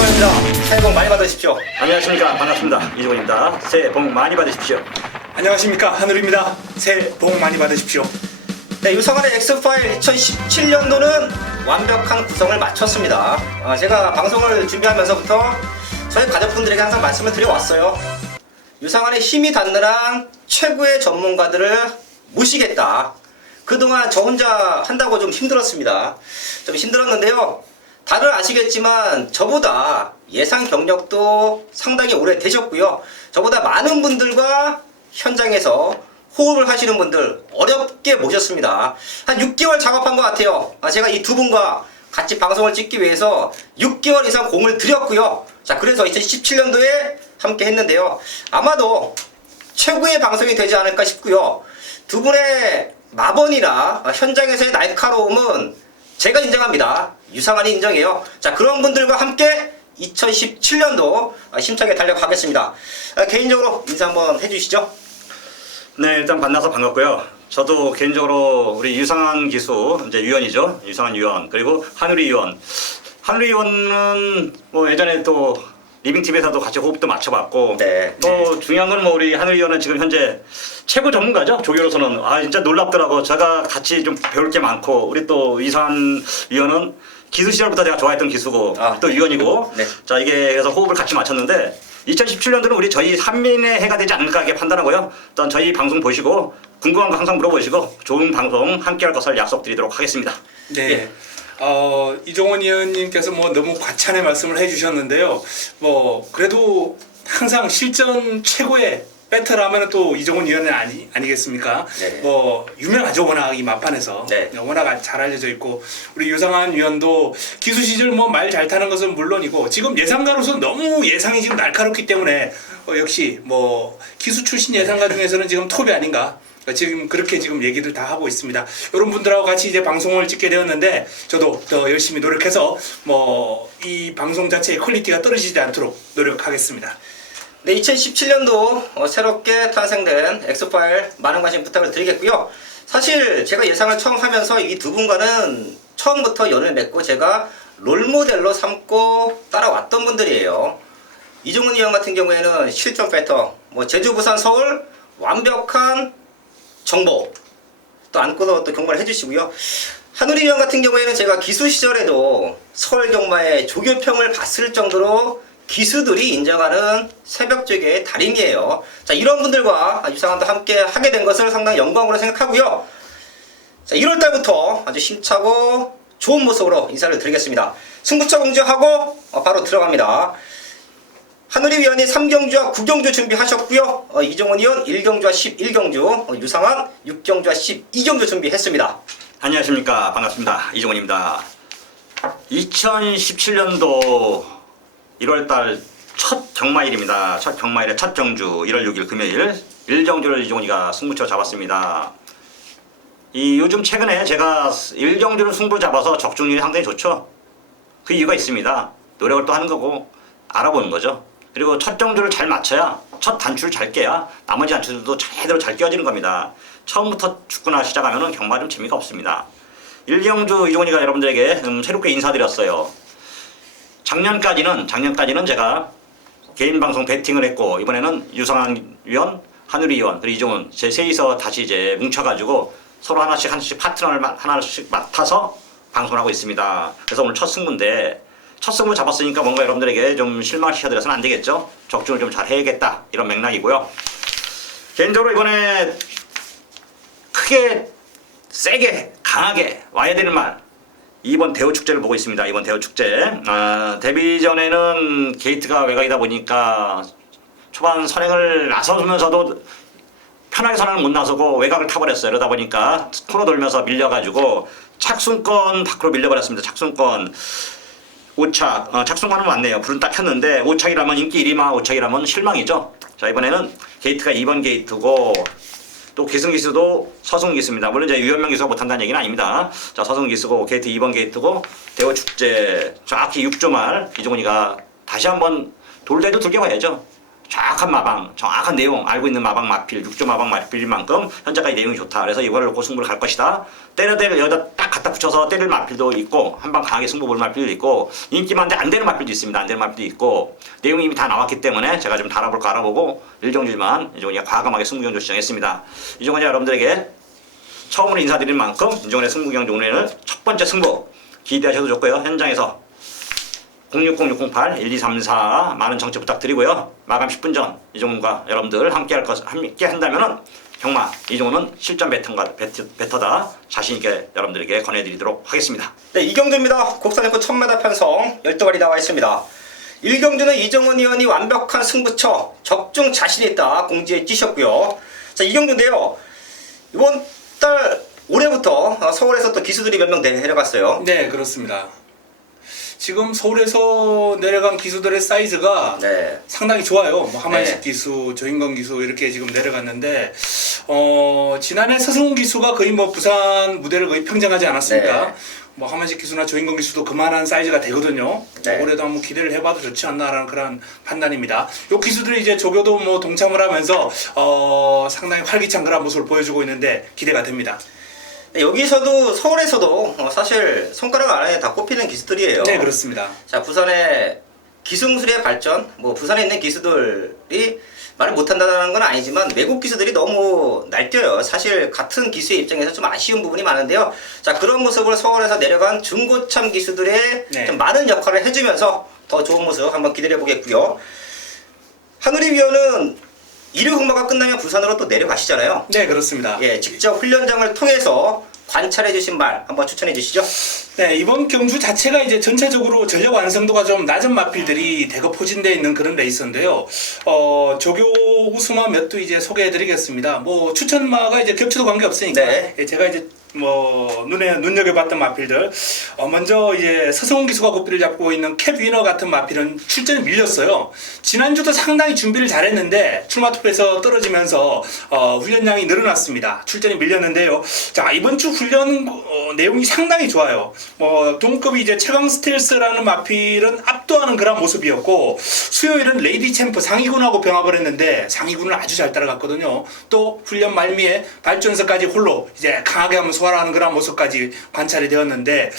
유성입니다. 새해 복 많이 받으십시오. 안녕하십니까. 반갑습니다. 이종훈입니다. 새해 복 많이 받으십시오. 안녕하십니까. 한울입니다. 새해 복 많이 받으십시오. 네, 유성환의 엑스파일 2017년도는 완벽한 구성을 마쳤습니다. 제가 방송을 준비하면서부터 저희 가족분들에게 항상 말씀을 드려왔어요. 유성환의 힘이 닿는 한 최고의 전문가들을 모시겠다. 그동안 저 혼자 한다고 좀 힘들었습니다. 좀 힘들었는데요. 다들 아시겠지만 저보다 예상 경력도 상당히 오래 되셨고요. 저보다 많은 분들과 현장에서 호흡을 하시는 분들 어렵게 모셨습니다. 한 6개월 작업한 것 같아요. 제가 이 두 분과 같이 방송을 찍기 위해서 6개월 이상 공을 들였고요. 자, 그래서 2017년도에 함께 했는데요. 아마도 최고의 방송이 되지 않을까 싶고요. 두 분의 마번이나 현장에서의 날카로움은 제가 인정합니다. 유상환이 인정해요. 자, 그런 분들과 함께 2017년도 힘차게 달려가겠습니다. 개인적으로 인사 한번 해주시죠. 네, 일단 만나서 반갑고요. 저도 개인적으로 우리 유상환 기수, 이제 위원이죠. 유상환 위원, 그리고 한우리 위원. 한우리 위원은 뭐 예전에 또 리빙TV에서도 같이 호흡도 맞춰봤고, 네. 또 중요한 건 뭐 우리 한우리 위원은 지금 현재 최고 전문가죠. 조교로서는. 진짜 놀랍더라고. 제가 같이 좀 배울 게 많고, 우리 또 유상환 위원은 기수 시절부터 제가 좋아했던 기수고, 또 위원이고, 네. 자, 이게 그래서 호흡을 같이 맞췄는데, 2017년도는 우리 저희 삼민의 해가 되지 않을까 이렇게 판단하고요. 일단 저희 방송 보시고 궁금한 거 항상 물어보시고 좋은 방송 함께 할 것을 약속드리도록 하겠습니다. 네. 예. 이종원 의원님께서 뭐 너무 과찬의 말씀을 해주셨는데요. 뭐 그래도 항상 실전 최고의 배터라면 또 이종원 의원은 아니겠습니까? 네. 뭐 유명하죠. 워낙 이 마판에서. 네. 워낙 잘 알려져 있고 우리 유상환 의원도 기수 시절 뭐 말 잘 타는 것은 물론이고 지금 예상가로서 너무 예상이 지금 날카롭기 때문에 역시 뭐 기수 출신 예상가 중에서는 지금 톱이 아닌가. 지금 그렇게 지금 얘기를 다 하고 있습니다. 이런 분들하고 같이 이제 방송을 찍게 되었는데 저도 더 열심히 노력해서 뭐 이 방송 자체의 퀄리티가 떨어지지 않도록 노력하겠습니다. 네, 2017년도 새롭게 탄생된 엑스파일 많은 관심 부탁을 드리겠고요. 사실 제가 예상을 처음 하면서 이 두 분과는 처음부터 연을 맺고 제가 롤모델로 삼고 따라왔던 분들이에요. 이종훈 의원 같은 경우에는 실전 패턴, 뭐 제주, 부산, 서울 완벽한 정보 또 안고도 또 경과를 해주시고요. 한우리 의원 같은 경우에는 제가 기수 시절에도 서울 경마의 조교평을 봤을 정도로 기수들이 인정하는 새벽조교의 달인이에요. 자, 이런 분들과 유상환도 함께 하게 된 것을 상당히 영광으로 생각하고요. 자, 1월달부터 아주 힘차고 좋은 모습으로 인사를 드리겠습니다. 승부처 공지하고 바로 들어갑니다. 한우리 위원이 3경주와 9경주 준비하셨고요. 이종원 의원 1경주와 11경주, 유상환 6경주와 12경주 준비했습니다. 안녕하십니까. 반갑습니다. 이종훈입니다. 2017년도 1월달 첫 경마일입니다. 첫 경마일의 첫 경주 1월 6일 금요일 1경주를 이종훈이가 승부처 잡았습니다. 요즘 최근에 제가 1경주를 승부 잡아서 적중률이 상당히 좋죠. 그 이유가 있습니다. 노력을 또 하는 거고 알아보는 거죠. 그리고 첫 경주를 잘 맞춰야 첫 단추를 잘 깨야 나머지 단추들도 제대로 잘 끼워지는 겁니다. 처음부터 죽거나 시작하면 경마 좀 재미가 없습니다. 1경주 이종훈이가 여러분들에게 새롭게 인사드렸어요. 작년까지는 제가 개인 방송 배팅을 했고 이번에는 유상환 위원, 한우리 위원, 그리고 이종훈 제 셋이서 다시 이제 뭉쳐가지고 서로 하나씩 파트너를 하나씩 맡아서 방송을 하고 있습니다. 그래서 오늘 첫 승부인데 첫 승부 잡았으니까 뭔가 여러분들에게 좀 실망시켜드려서는 안 되겠죠. 적중을 좀 잘 해야겠다 이런 맥락이고요. 개인적으로 이번에 크게 세게 강하게 와야 되는 말 이번 대우축제를 보고 있습니다. 이번 대우축제 데뷔 전에는 게이트가 외곽이다 보니까 초반 선행을 나서면서도 편하게 선행을 못 나서고 외곽을 타버렸어요. 그러다 보니까 코너 돌면서 밀려가지고 착순권 밖으로 밀려버렸습니다. 착순권 5착 착순권은 맞네요. 불은 딱 켰는데 5착이라면 인기 1위만 5착이라면 실망이죠. 자, 이번에는 게이트가 2번 게이트고 또 기승기수도 서승기수입니다. 물론 이제 유현명 기수가 못한다는 얘기는 아닙니다. 자, 서승기수고 게이트 2번 게이트고 대우축제 정확히 6주 말 이종훈이가 다시 한번 돌 때도 들게 와야죠. 정확한 마방, 정확한 내용 알고 있는 마방 마필, 6조 마방 마필인 만큼 현재까지 내용이 좋다. 그래서 이거를 놓고 승부를 갈 것이다. 때려대를 여기다 딱 갖다 붙여서 때릴 마필도 있고 한 방 강하게 승부 볼 마필도 있고 인기 많은데 안 되는 마필도 있습니다. 안 되는 마필도 있고 내용이 이미 다 나왔기 때문에 제가 좀 달아볼까 알아보고 일정주지만 이종훈이 과감하게 승부경주 시정했습니다. 이종훈이 여러분들에게 처음으로 인사드린 만큼 이종훈의 승부경주 오늘은 첫 번째 승부 기대하셔도 좋고요. 현장에서 060-608-1234 많은 정치 부탁드리고요. 마감 10분 전 이종훈과 여러분들 함께 한다면은 정말 이종훈은 실전 배터다 자신 있게 여러분들에게 권해드리도록 하겠습니다. 네, 이경주입니다. 국산FF 1000m 편성 12발이 나와 있습니다. 1경주는 이종훈 의원이 완벽한 승부처 적중 자신이 있다 공지에 띄셨고요. 자, 2경주인데요. 이번 달 올해부터 서울에서 또 기수들이 몇 명 내려갔어요. 네, 그렇습니다. 지금 서울에서 내려간 기수들의 사이즈가 네. 상당히 좋아요. 뭐 하만식 네. 기수, 조인건 기수 이렇게 지금 내려갔는데 지난해 서승훈 기수가 거의 뭐 부산 무대를 거의 평정하지 않았습니까? 네. 뭐 하만식 기수나 조인건 기수도 그만한 사이즈가 되거든요. 네. 올해도 한번 기대를 해봐도 좋지 않나라는 그런 판단입니다. 요 기수들이 이제 조교도 뭐 동참을 하면서 상당히 활기찬 그런 모습을 보여주고 있는데 기대가 됩니다. 네, 여기서도 서울에서도 사실 손가락 안에 다 꼽히는 기수들이에요. 네, 그렇습니다. 자, 부산의 기승술의 발전, 뭐 부산에 있는 기수들이 말을 못한다는 건 아니지만 외국 기수들이 너무 날뛰어요. 사실 같은 기수의 입장에서 좀 아쉬운 부분이 많은데요. 자, 그런 모습을 서울에서 내려간 중고참 기수들의 네. 좀 많은 역할을 해주면서 더 좋은 모습 한번 기대해 보겠고요. 한우리 위원은 1위 홍보가 끝나면 부산으로 또 내려가시잖아요. 네, 그렇습니다. 예, 직접 훈련장을 통해서 관찰해 주신 말 한번 추천해 주시죠. 네, 이번 경주 자체가 이제 전체적으로 전력 완성도가 좀 낮은 마필들이 대거 포진되어 있는 그런 레이스인데요. 조교 우수마 몇 두 이제 소개해 드리겠습니다. 뭐 추천마가 이제 겹쳐도 관계 없으니까 네. 예, 제가 이제 뭐 눈여겨봤던 마필들 먼저 이제 서성훈 기수가 고삐를 잡고 있는 캡 위너 같은 마필은 출전이 밀렸어요. 지난주도 상당히 준비를 잘했는데 출마 투표에서 떨어지면서 훈련량이 늘어났습니다. 출전이 밀렸는데요. 자, 이번 주 훈련 내용이 상당히 좋아요. 동급이 이제 최강 스텔스라는 마필은 압도하는 그런 모습이었고 수요일은 레이디 챔프 상위군하고 병합을 했는데 상위군을 아주 잘 따라갔거든요. 또 훈련 말미에 발전서까지 홀로 이제 강하게 하면 소화하는 그런 모습까지 관찰이 되었는데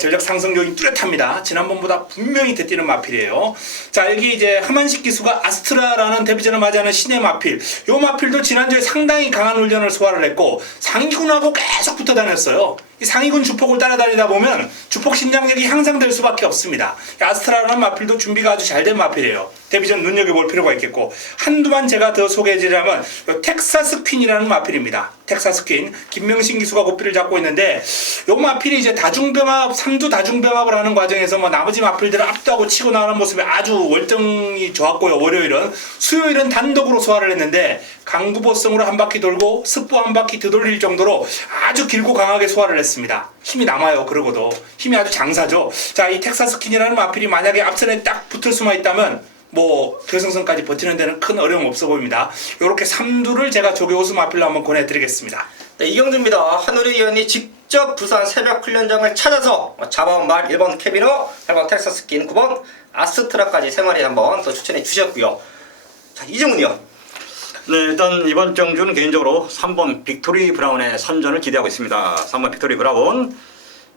전력 상승 요인 뚜렷합니다. 지난번보다 분명히 대뛰는 마필이에요. 자, 여기 이제 하만식 기수가 아스트라라는 데뷔전을 맞이하는 신의 마필. 요 마필도 지난주에 상당히 강한 훈련을 소화를 했고 상위군하고 계속 붙어 다녔어요. 이 상위군 주폭을 따라다니다 보면 주폭 신장력이 향상될 수밖에 없습니다. 아스트라라는 마필도 준비가 아주 잘 된 마필이에요. 데뷔전 눈여겨볼 필요가 있겠고 한두만 제가 더 소개해드리자면 텍사스 퀸이라는 마필입니다. 텍사스 퀸 김명신 기수가 고삐를 잡고 있는데 요 마필이 이제 다중병합 3두 다중병합을 하는 과정에서 뭐 나머지 마필들을 압도하고 치고 나가는 모습이 아주 월등히 좋았고요. 월요일은 수요일은 단독으로 소화를 했는데 강구보성으로 한 바퀴 돌고 습보 한 바퀴 되돌릴 정도로 아주 길고 강하게 소화를 했습니다. 힘이 남아요. 그러고도 힘이 아주 장사죠. 자, 이 텍사스 퀸이라는 마필이 만약에 앞선에 딱 붙을 수만 있다면 뭐 결승선까지 버티는 데는 큰 어려움 없어 보입니다. 이렇게 3두를 제가 조교우수 마필로 한번 권해드리겠습니다. 네, 이경주입니다. 한우리 의원이 직접 부산 새벽 훈련장을 찾아서 잡아온 말 1번 캐비너, 8번 텍사스 퀸, 9번 아스트라까지 세 마리 한번 더 추천해 주셨고요. 자, 이정훈이요. 네, 일단 이번 경주는 개인적으로 3번 빅토리 브라운의 선전을 기대하고 있습니다. 3번 빅토리 브라운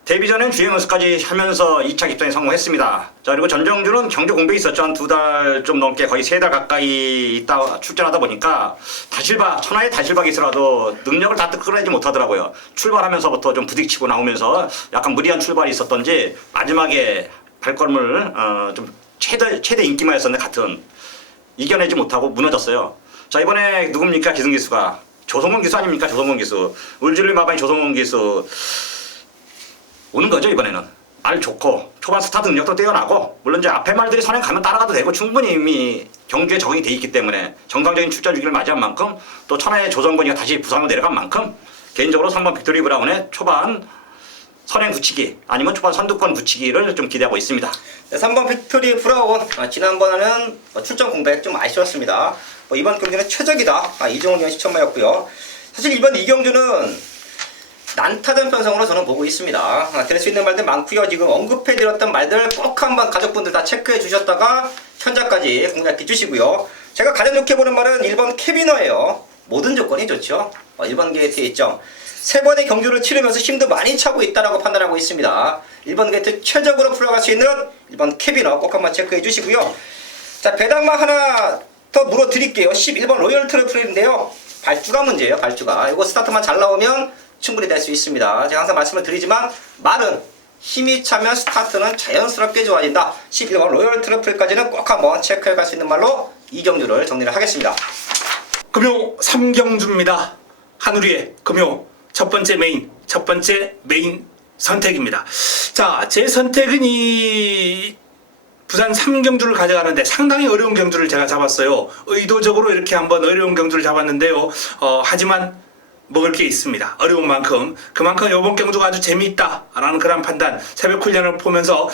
데뷔전엔 주행연습까지 하면서 2차 입상에 성공했습니다. 자, 그리고 전정주는 경주 공백이 있었죠. 한 2달 좀 넘게 거의 3달 가까이 있다 출전하다 보니까 천하의 다실박이 있어라도 능력을 다 끌어내지 못하더라고요. 출발하면서부터 좀 부딪히고 나오면서 약간 무리한 출발이 있었던지 마지막에 발걸음을 좀 최대 인기마였었는데 같은 이겨내지 못하고 무너졌어요. 자, 이번에 누굽니까? 기승기수가 조성원 기수 아닙니까? 조성원 기수 울줄리 마방이 조성원 기수 오는 거죠. 이번에는 말 좋고 초반 스타트 능력도 뛰어나고 물론 이제 앞에 말들이 선행 가면 따라가도 되고 충분히 이미 경주에 적응이 돼 있기 때문에 정상적인 출전 주기를 맞이한 만큼 또 천하의 조성권이가 다시 부산으로 내려간 만큼 개인적으로 3번 빅토리 브라운의 초반 선행 굳히기 아니면 초반 선두권 굳히기를 좀 기대하고 있습니다. 네, 3번 빅토리 브라운 지난번에는 출전 공백 좀 아쉬웠습니다. 이번 경기는 최적이다. 이종훈 의원 시청마였고요. 사실 이번 이경주는 난타전 편성으로 저는 보고 있습니다. 될 수 있는 말들 많고요. 지금 언급해드렸던 말들 꼭 한번 가족분들 다 체크해 주셨다가 현장까지 공략해 주시고요. 제가 가장 좋게 보는 말은 1번 캐비너예요. 모든 조건이 좋죠. 1번 게이트 있죠. 3번의 경주를 치르면서 힘도 많이 차고 있다고 판단하고 있습니다. 1번 게이트 최적으로 풀어갈 수 있는 1번 캐비너 꼭 한번 체크해 주시고요. 자, 배당만 하나 더 물어드릴게요. 11번 로열 트러플인데요. 발주가 문제예요. 발주가. 이거 스타트만 잘 나오면 충분히 될 수 있습니다. 제가 항상 말씀을 드리지만 말은 힘이 차면 스타트는 자연스럽게 좋아진다. 11번 로열 트러플까지는 꼭 한번 체크해 갈 수 있는 말로 이 경주를 정리를 하겠습니다. 금요 3경주입니다. 한우리의 금요 첫 번째 메인 선택입니다. 자, 제 선택은 이 부산 3경주를 가져가는데 상당히 어려운 경주를 제가 잡았어요. 의도적으로 이렇게 한번 어려운 경주를 잡았는데요. 하지만 먹을 게 있습니다. 어려운 만큼 그만큼 이번 경주가 아주 재미있다라는 그런 판단, 새벽 훈련을 보면서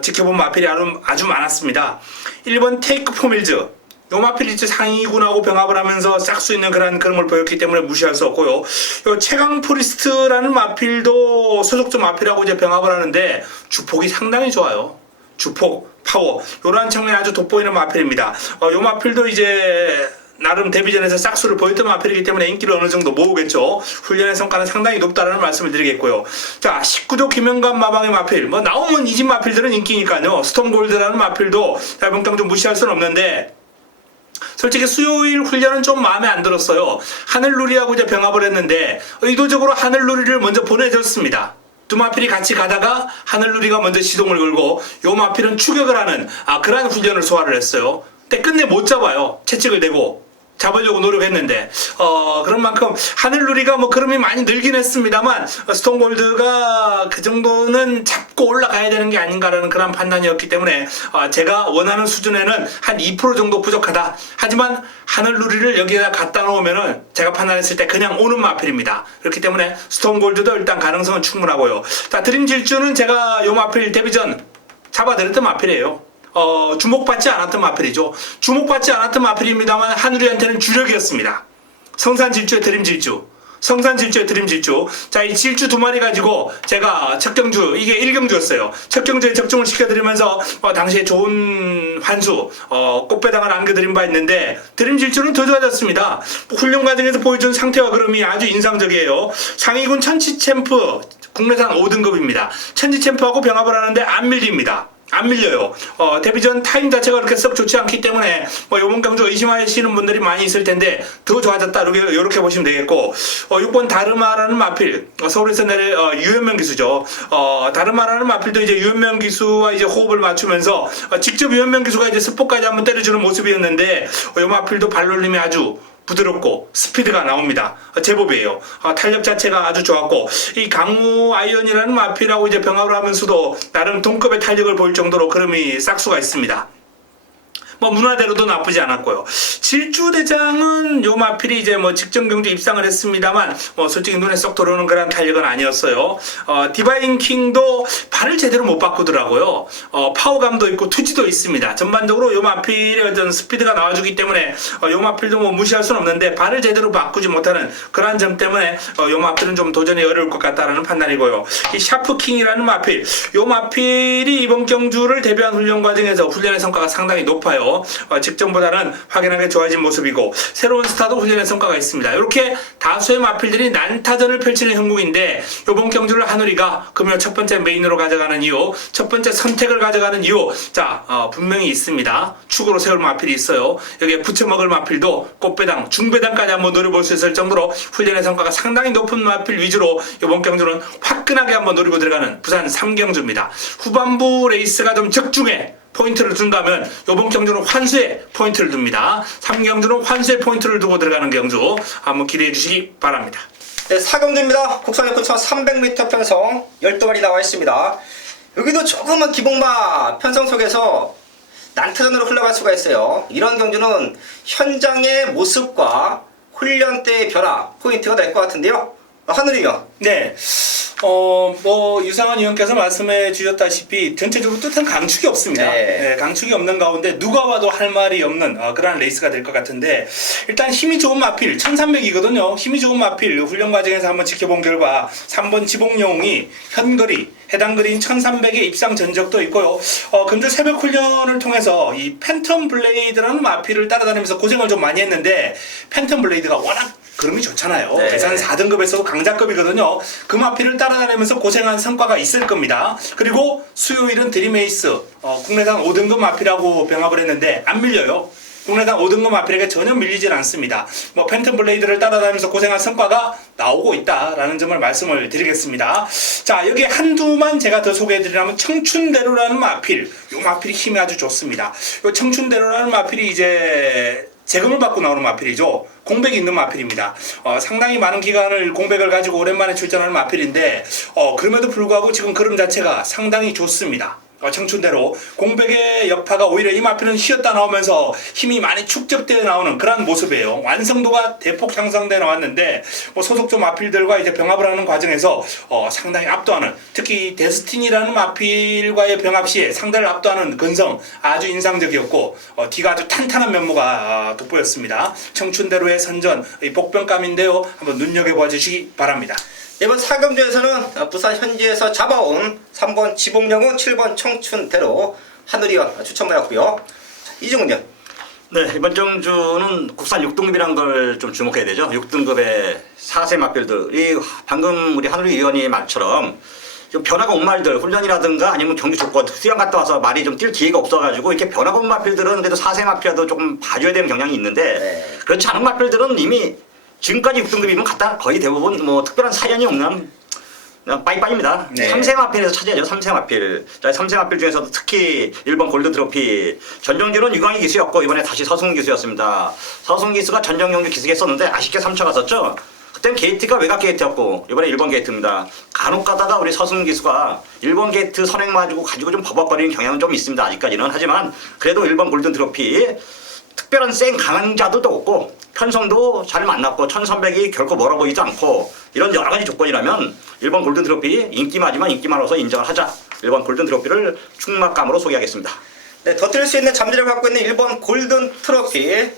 지켜본 마필이 아주 많았습니다. 1번 테이크 포밀즈, 요 마필이 상위군하고 병합을 하면서 싹수 있는 그런 그림을 보였기 때문에 무시할 수 없고요. 요 최강 포리스트라는 마필도 소속조 마필하고 이제 병합을 하는데 주폭이 상당히 좋아요. 주폭, 파워, 요런 측면이 아주 돋보이는 마필입니다. 요 마필도 이제 나름 데뷔전에서 싹수를 보였던 마필이기 때문에 인기를 어느 정도 모으겠죠. 훈련의 성과는 상당히 높다라는 말씀을 드리겠고요. 자, 19조 김영감 마방의 마필, 뭐 나오면 이 집 마필들은 인기니까요. 스톰골드라는 마필도 이번 경주 무시할 수는 없는데 솔직히 수요일 훈련은 좀 마음에 안 들었어요. 하늘누리하고 이제 병합을 했는데 의도적으로 하늘누리를 먼저 보내줬습니다. 두 마필이 같이 가다가 하늘누리가 먼저 시동을 걸고 요 마필은 추격을 하는 그러한 훈련을 소화를 했어요. 근데 끝내 못 잡아요. 채찍을 대고 잡으려고 노력했는데 그런 만큼 하늘누리가 뭐 걸음이 많이 늘긴 했습니다만 스톤골드가 그 정도는 잡고 올라가야 되는 게 아닌가라는 그런 판단이었기 때문에 제가 원하는 수준에는 한 2% 정도 부족하다. 하지만 하늘누리를 여기다 갖다 놓으면은 제가 판단했을 때 그냥 오는 마필입니다. 그렇기 때문에 스톤골드도 일단 가능성은 충분하고요. 자, 드림질주는 제가 요 마필 데뷔전 잡아드렸던 마필이에요. 주목받지 않았던 마필이죠. 주목받지 않았던 마필입니다만 하누리한테는 주력이었습니다. 성산질주의 드림질주, 성산질주의 드림질주. 자, 이 질주 두 마리 가지고 제가 첫 경주, 이게 1경주였어요. 첫 경주에 적중을 시켜드리면서 당시에 좋은 환수, 꽃배당을 안겨드린 바 있는데 드림질주는 더 좋아졌습니다. 훈련 과정에서 보여준 상태와 그름이 아주 인상적이에요. 상위군 천치챔프 국내산 5등급입니다. 천치챔프하고 병합을 하는데 안 밀립니다. 안 밀려요. 데뷔전 타임 자체가 그렇게 썩 좋지 않기 때문에 요번 경주 의심하시는 분들이 많이 있을 텐데 더 좋아졌다 이렇게 보시면 되겠고 6번 다르마라는 마필 서울에서 내릴 유현명 기수죠. 다르마라는 마필도 이제 유현명 기수와 이제 호흡을 맞추면서 직접 유현명 기수가 이제 스포까지 한번 때려주는 모습이었는데 요 마필도 발놀림이 아주 부드럽고 스피드가 나옵니다. 제법이에요. 탄력 자체가 아주 좋았고 이 강우 아이언이라는 마필하고 이제 병합을 하면서도 나름 동급의 탄력을 보일 정도로 그름이 싹수가 있습니다. 뭐 문화대로도 나쁘지 않았고요. 질주대장은 요 마필이 이제 뭐 직전 경주 입상을 했습니다만 솔직히 눈에 쏙 들어오는 그런 탄력은 아니었어요. 디바인 킹도 발을 제대로 못 바꾸더라고요. 파워감도 있고 투지도 있습니다. 전반적으로 요 마필의 어떤 스피드가 나와주기 때문에 요 마필도 뭐 무시할 수는 없는데 발을 제대로 바꾸지 못하는 그러한 점 때문에 요 마필은 좀 도전이 어려울 것 같다라는 판단이고요. 이 샤프킹이라는 마필, 요 마필이 이번 경주를 대비한 훈련 과정에서 훈련의 성과가 상당히 높아요. 직전보다는 확연하게 좋아진 모습이고 새로운 스타도 훈련의 성과가 있습니다. 이렇게 다수의 마필들이 난타전을 펼치는 형국인데 이번 경주를 하누리가 금요 첫 번째 메인으로 가져가는 이유, 첫 번째 선택을 가져가는 이유, 자 분명히 있습니다. 축으로 세울 마필이 있어요. 여기에 붙여먹을 마필도 꽃배당, 중배당까지 한번 노려볼 수 있을 정도로 훈련의 성과가 상당히 높은 마필 위주로 이번 경주는 화끈하게 한번 노리고 들어가는 부산 3경주입니다. 후반부 레이스가 좀 적중해 포인트를 둔다면 이번 경주는 환수에 포인트를 둡니다. 3경주는 환수에 포인트를 두고 들어가는 경주 한번 기대해 주시기 바랍니다. 네, 4경주입니다. 국산 9,300m 편성 12마리 나와 있습니다. 여기도 조금은 기복마 편성 속에서 난타전으로 흘러갈 수가 있어요. 이런 경주는 현장의 모습과 훈련 때의 변화 포인트가 될 것 같은데요. 하늘이요. 네. 뭐 유상한 의원께서 말씀해 주셨다시피 전체적으로 뜻한 강축이 없습니다. 네. 네, 강축이 없는 가운데 누가 와도 할 말이 없는 그런 레이스가 될 것 같은데 일단 힘이 좋은 마필 1300이거든요. 힘이 좋은 마필 훈련 과정에서 한번 지켜본 결과 3번 지봉영웅이 현거리 해당 거리인 1300에 입상 전적도 있고요. 금주 새벽 훈련을 통해서 이 팬텀 블레이드라는 마필을 따라다니면서 고생을 좀 많이 했는데 팬텀 블레이드가 워낙 그름이 좋잖아요. 네. 대산 4등급에서도 강자급이거든요. 그 마필을 따라다니면서 고생한 성과가 있을 겁니다. 그리고 수요일은 드림에이스 국내산 5등급 마필하고 병합을 했는데 안 밀려요. 국내산 5등급 마필에게 전혀 밀리질 않습니다. 뭐 팬텀 블레이드를 따라다니면서 고생한 성과가 나오고 있다라는 점을 말씀을 드리겠습니다. 자, 여기 한두만 제가 더 소개해드리려면 청춘대로라는 마필. 이 마필이 힘이 아주 좋습니다. 이 청춘대로라는 마필이 이제 재금을 받고 나오는 마필이죠. 공백이 있는 마필입니다. 상당히 많은 기간을 공백을 가지고 오랜만에 출전하는 마필인데 그럼에도 불구하고 지금 그림 자체가 상당히 좋습니다. 청춘대로 공백의 여파가 오히려 이 마필은 쉬었다 나오면서 힘이 많이 축적되어 나오는 그런 모습이에요. 완성도가 대폭 향상되어 나왔는데 뭐 소속조 마필들과 이제 병합을 하는 과정에서 상당히 압도하는, 특히 데스티니라는 마필과의 병합 시에 상대를 압도하는 근성 아주 인상적이었고 뒤가 아주 탄탄한 면모가 돋보였습니다. 청춘대로의 선전 복병감인데요. 한번 눈여겨봐 주시기 바랍니다. 이번 4경주에서는 부산 현지에서 잡아온 3번 지봉영웅, 7번 청춘대로 하늘이원 추천받았고요. 이중은요? 네, 이번 경주는 국산 6등급이라는 걸 좀 주목해야 되죠. 6등급의 4세 마필들이 방금 우리 하늘이 위원이 말처럼 좀 변화가 온 말들, 훈련이라든가 아니면 경기 조건, 수영 갔다 와서 말이 좀 뛸 기회가 없어가지고 이렇게 변화가 온 마필들은 그래도 4세 마필이라도 조금 봐줘야 되는 경향이 있는데 네. 그렇지 않은 마필들은 이미 지금까지 6등급이면 갖다 거의 대부분 뭐 특별한 사연이 없는 그냥 빠이빠이입니다. 네. 3세 마필에서 차지하죠. 3세 마필. 자, 3세 마필 중에서도 특히 1번 골든 트로피 전정규는 유광희 기수였고 이번에 다시 서승훈 기수였습니다. 서승훈 기수가 전정 경주 기수했었는데 아쉽게 3차 갔었죠. 그땐 게이트가 외곽 게이트였고 이번에 1번 게이트입니다. 간혹 가다가 우리 서승훈 기수가 1번 게이트 선행 가지고 좀 버벅거리는 경향은 좀 있습니다. 아직까지는. 하지만 그래도 1번 골든 트로피 특별한 센 강자들도 없고 편성도 잘 만났고 1300이 결코 멀어 보이지 않고 이런 여러 가지 조건이라면 1번 골든 트로피 인기마지만 인기만으로서 인정을 하자. 1번 골든 트로피를 충막감으로 소개하겠습니다. 네, 더 뛸 수 있는 잠재력을 갖고 있는 1번 골든 트로피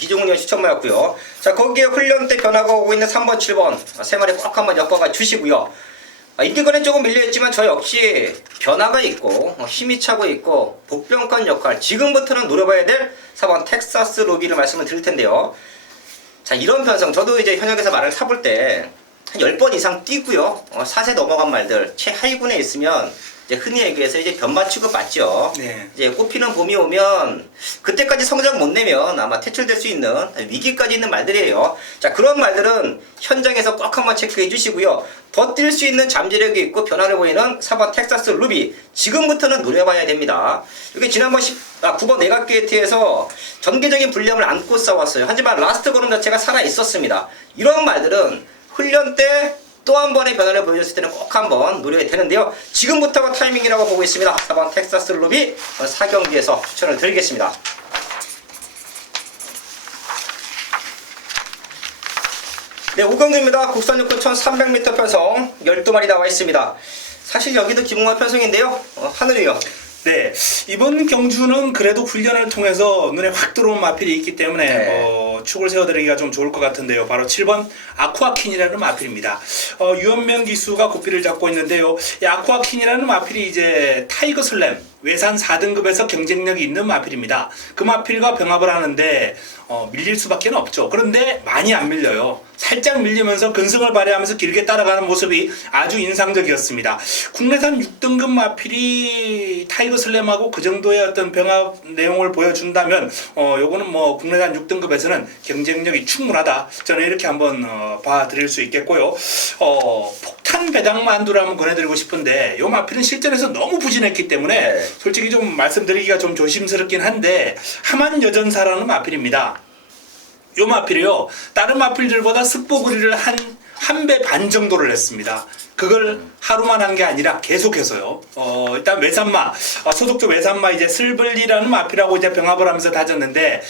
이종훈 추천받았고요. 자, 거기에 훈련 때 변화가 오고 있는 3번, 7번 생활에 꼭 한번 엮어가 주시고요. 인디건에 조금 밀려있지만 저 역시 변화가 있고 힘이 차고 있고 복병권 역할 지금부터는 노려봐야 될 4번 텍사스 루비를 말씀을 드릴 텐데요. 자, 이런 편성 저도 이제 현역에서 말을 타볼 때 한 10번 이상 뛰고요. 4세 넘어간 말들 최하위군에 있으면 이제 흔히 얘기해서 이제 변마 취급 받죠. 네. 이제 꽃피는 봄이 오면 그때까지 성적 못 내면 아마 퇴출될 수 있는 위기까지 있는 말들이에요. 자, 그런 말들은 현장에서 꼭 한번 체크해 주시고요. 더 뛸 수 있는 잠재력이 있고 변화를 보이는 4번 텍사스 루비 지금부터는 노려봐야 됩니다. 이게 지난번 9번 내각 게이트에서 전개적인 불리함을 안고 싸웠어요. 하지만 라스트 걸음 자체가 살아 있었습니다. 이런 말들은 훈련 때 또 한 번의 변화를 보여줬을 때는 꼭 한번 노려야 되는데요. 지금부터가 타이밍이라고 보고 있습니다. 4번 텍사스 루비 4경기에서 추천을 드리겠습니다. 네, 5경기입니다. 국산 육군 1300m 편성 12마리 나와 있습니다. 사실 여기도 기본화 편성인데요. 하늘이요. 네, 이번 경주는 그래도 훈련을 통해서 눈에 확 들어온 마필이 있기 때문에 네. 축을 세워드리기가 좀 좋을 것 같은데요. 바로 7번 아쿠아킨이라는 마필입니다. 유현명 기수가 고삐를 잡고 있는데요. 이 아쿠아킨이라는 마필이 이제 타이거 슬램 외산 4등급에서 경쟁력이 있는 마필입니다. 그 마필과 병합을 하는데 밀릴 수밖에 없죠. 그런데 많이 안 밀려요. 살짝 밀리면서 근성을 발휘하면서 길게 따라가는 모습이 아주 인상적이었습니다. 국내산 6등급 마필이 타이거 슬램하고 그 정도의 어떤 병합 내용을 보여준다면 요거는 뭐 국내산 6등급에서는 경쟁력이 충분하다. 저는 이렇게 한번 봐드릴 수 있겠고요. 폭탄 배당 만두를 한번 권해드리고 싶은데 요 마필은 실전에서 너무 부진했기 때문에 네. 솔직히 좀 말씀드리기가 좀 조심스럽긴 한데 하만 여전사라는 마필입니다. 요 마필이요. 다른 마필들보다 습보그리를 한 한 배 반 정도를 냈습니다. 그걸 하루만 한 게 아니라 계속해서요. 일단 외산마, 소속조 외산마 이제 슬블리라는 마필하고 이제 병합을 하면서 다졌는데,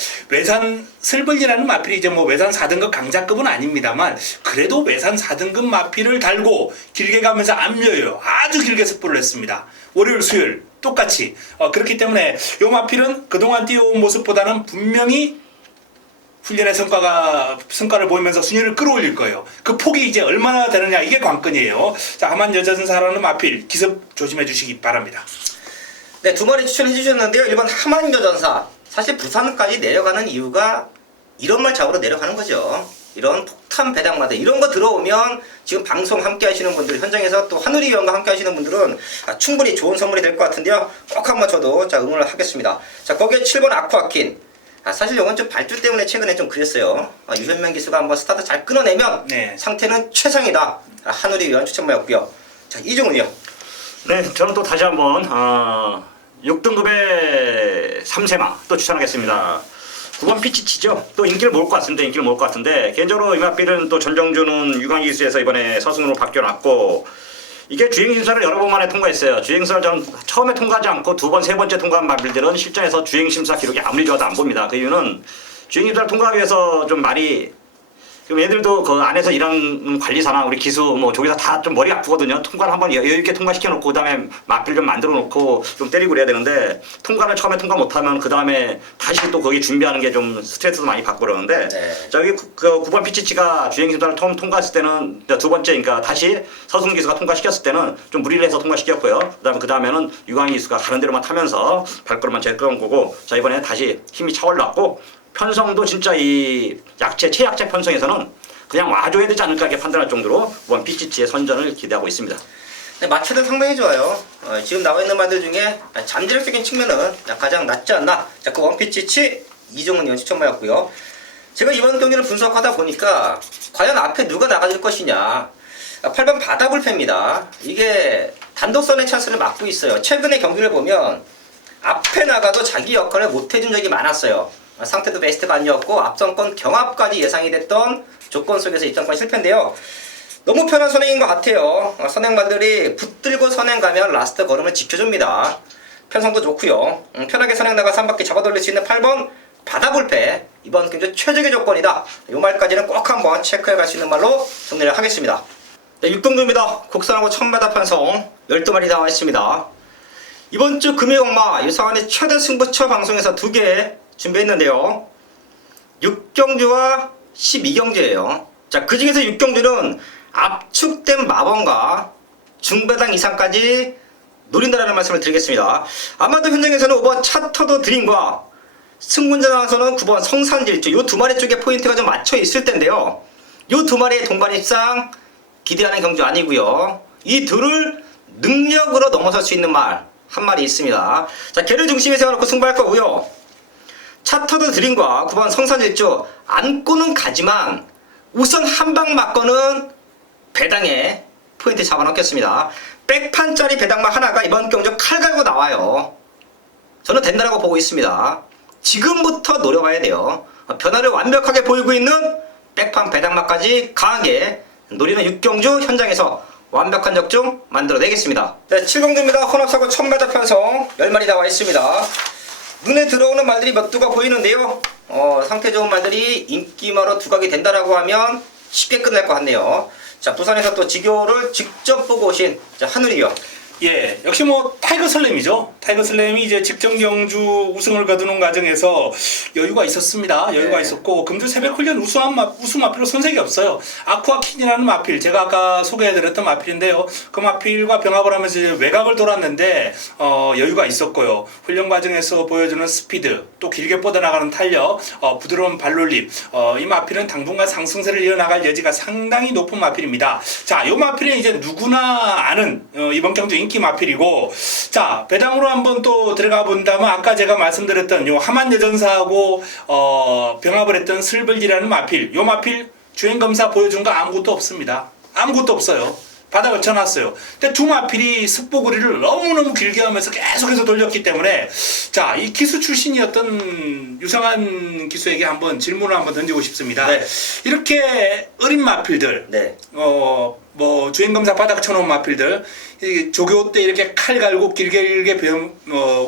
슬블리라는 마필이 이제 뭐 외산 4등급 강자급은 아닙니다만, 그래도 외산 4등급 마필을 달고 길게 가면서 압류요. 아주 길게 습부를 했습니다. 월요일, 수요일 똑같이. 그렇기 때문에 요 마필은 그동안 뛰어온 모습보다는 분명히 훈련의 성과를 보이면서 순위를 끌어올릴 거예요. 그 폭이 이제 얼마나 되느냐, 이게 관건이에요. 자, 하만 여전사라는 마필 기습 조심해 주시기 바랍니다. 네, 두 마리 추천해 주셨는데요. 1번 하만 여전사. 사실 부산까지 내려가는 이유가 이런 말 잡으러 내려가는 거죠. 이런 폭탄 배당마다 이런 거 들어오면 지금 방송 함께 하시는 분들, 현장에서 또 하늘이 위원과 함께 하시는 분들은 충분히 좋은 선물이 될 것 같은데요. 꼭 한번 저도 응원을 하겠습니다. 자, 거기에 7번 아쿠아킨. 사실 이건 좀 발주 때문에 최근에 좀 그랬어요. 유현명 기수가 한번 스타트 잘 끊어내면 네. 상태는 최상이다. 하늘이 위원 추천모였고요. 자, 이종훈이요. 네, 저는 또 다시 한번 6등급의 3세마 또 추천하겠습니다. 9번 피치치죠. 또 인기를 모을 것 같은데 개인적으로 이 마필은 또 전정주는 유광기 기수에서 이번에 서승으로 바뀌어놨고, 이게 주행심사를 여러 번 만에 통과했어요. 주행심사를 전 처음에 통과하지 않고 두 번, 세 번째 통과한 마필들은 실전에서 주행심사 기록이 아무리 좋아도 안 봅니다. 그 이유는 주행심사를 통과하기 위해서 좀 말이, 그럼 얘들도 그 안에서 일하는 관리사나 우리 기수 뭐 조기사 다 좀 머리 아프거든요. 통과를 한번 여유있게 통과시켜놓고 그 다음에 마필 좀 만들어놓고 좀 때리고 그래야 되는데, 통과를 처음에 통과 못하면 그 다음에 다시 또 거기 준비하는 게 좀 스트레스도 많이 받고 그러는데, 네. 저기 그 9번 피치치가 주행심사를 처음 통과했을 때는 두 번째니까 다시 서승 기수가 통과시켰을 때는 좀 무리를 해서 통과시켰고요. 그 다음에는 유광희 기수가 가는 대로만 타면서 발걸음만 제일 끌어온 거고, 자 이번에 다시 힘이 차올랐고, 편성도 진짜 이 최약체 편성에서는 그냥 와줘야 되지 않을까 이렇게 판단할 정도로 이번 피치치의 선전을 기대하고 있습니다. 네, 마체도 상당히 좋아요. 지금 나와 있는 말들 중에 잠재력적인 측면은 가장 낫지 않나. 자, 그 원피치치 이종훈 의원 추천모였고요. 제가 이번 경기를 분석하다 보니까 과연 앞에 누가 나가줄 것이냐. 8번 바다불패입니다. 이게 단독선의 찬스를 막고 있어요. 최근의 경기를 보면 앞에 나가도 자기 역할을 못해준 적이 많았어요. 상태도 베스트가 아니었고 앞선권 경합까지 예상이 됐던 조건 속에서 입장권 실패인데요. 너무 편한 선행인 것 같아요. 선행반들이 붙들고 선행 가면 라스트 걸음을 지켜줍니다. 편성도 좋고요. 편하게 선행 나가서 한 바퀴 잡아돌릴 수 있는 8번 바다불패. 이번 경기 최적의 조건이다. 요 말까지는 꼭 한번 체크해 갈 수 있는 말로 정리를 하겠습니다. 네, 6등급입니다. 국산하고 천바다 편성 12마리 나와 있습니다. 이번 주 금요일마 유상환의 최대 승부처 방송에서 2개 준비했는데요. 6경주와 12경주예요. 자, 그 중에서 6경주는 압축된 마번과 중배당 이상까지 노린다라는 말씀을 드리겠습니다. 아마도 현장에서는 5번 차터더 드림과 승군자 나와서는 9번 성산질주 요 두 마리 쪽에 포인트가 좀 맞춰 있을 텐데요. 요 두 마리의 동반입상 기대하는 경주 아니고요. 이 둘을 능력으로 넘어설 수 있는 말 한 마리 있습니다. 자, 걔를 중심에 세워놓고 승부할 거고요. 차터드 드림과 9번 성산일주 안고는 가지만 우선 한 방 맞고는 배당에 포인트 잡아놓겠습니다. 백판짜리 배당만 하나가 이번 경주 칼 갈고 나와요. 저는 된다라고 보고 있습니다. 지금부터 노려봐야 돼요. 변화를 완벽하게 보이고 있는 백판 배당마까지 강하게 노리는 6경주 현장에서 완벽한 적중 만들어내겠습니다. 네, 7경주입니다. 혼합사고 1000m 편성 10마리 나와 있습니다. 눈에 들어오는 말들이 몇 두가 보이는데요. 상태 좋은 말들이 인기마로 두각이 된다라고 하면 쉽게 끝날 것 같네요. 자, 부산에서 또 지교를 직접 보고 오신 하늘이요. 예, 역시 뭐 타이거 슬램이죠. 타이거 슬램이 이제 직전 경주 우승을 거두는 과정에서 여유가 있었습니다. 여유가 네. 있었고 금주 새벽 훈련 우승 마필로 손색이 없어요. 아쿠아킨이라는 마필, 제가 아까 소개해드렸던 마필인데요. 그 마필과 병합을 하면서 이제 외곽을 돌았는데 여유가 있었고요. 훈련 과정에서 보여주는 스피드, 또 길게 뻗어나가는 탄력, 부드러운 발놀림, 이 마필은 당분간 상승세를 이어나갈 여지가 상당히 높은 마필입니다. 자, 이 마필은 이제 누구나 아는 이번 경주 인기 마필이고, 자, 배당으로 한번 또 들어가 본다면 아까 제가 말씀드렸던 요 하만 여전사하고 병합을 했던 슬블리라는 마필, 요 마필 주행 검사 보여준 거 아무것도 없습니다. 아무것도 없어요. 바닥을 쳐놨어요. 근데 두 마필이 습보구리를 너무너무 길게 하면서 계속해서 돌렸기 때문에 자, 이 기수 출신이었던 유성한 기수에게 한번 질문을 한번 던지고 싶습니다. 네. 이렇게 어린 마필들, 네. 뭐 주행검사 바닥 쳐놓은 마필들, 이 조교 때 이렇게 칼 갈고 길게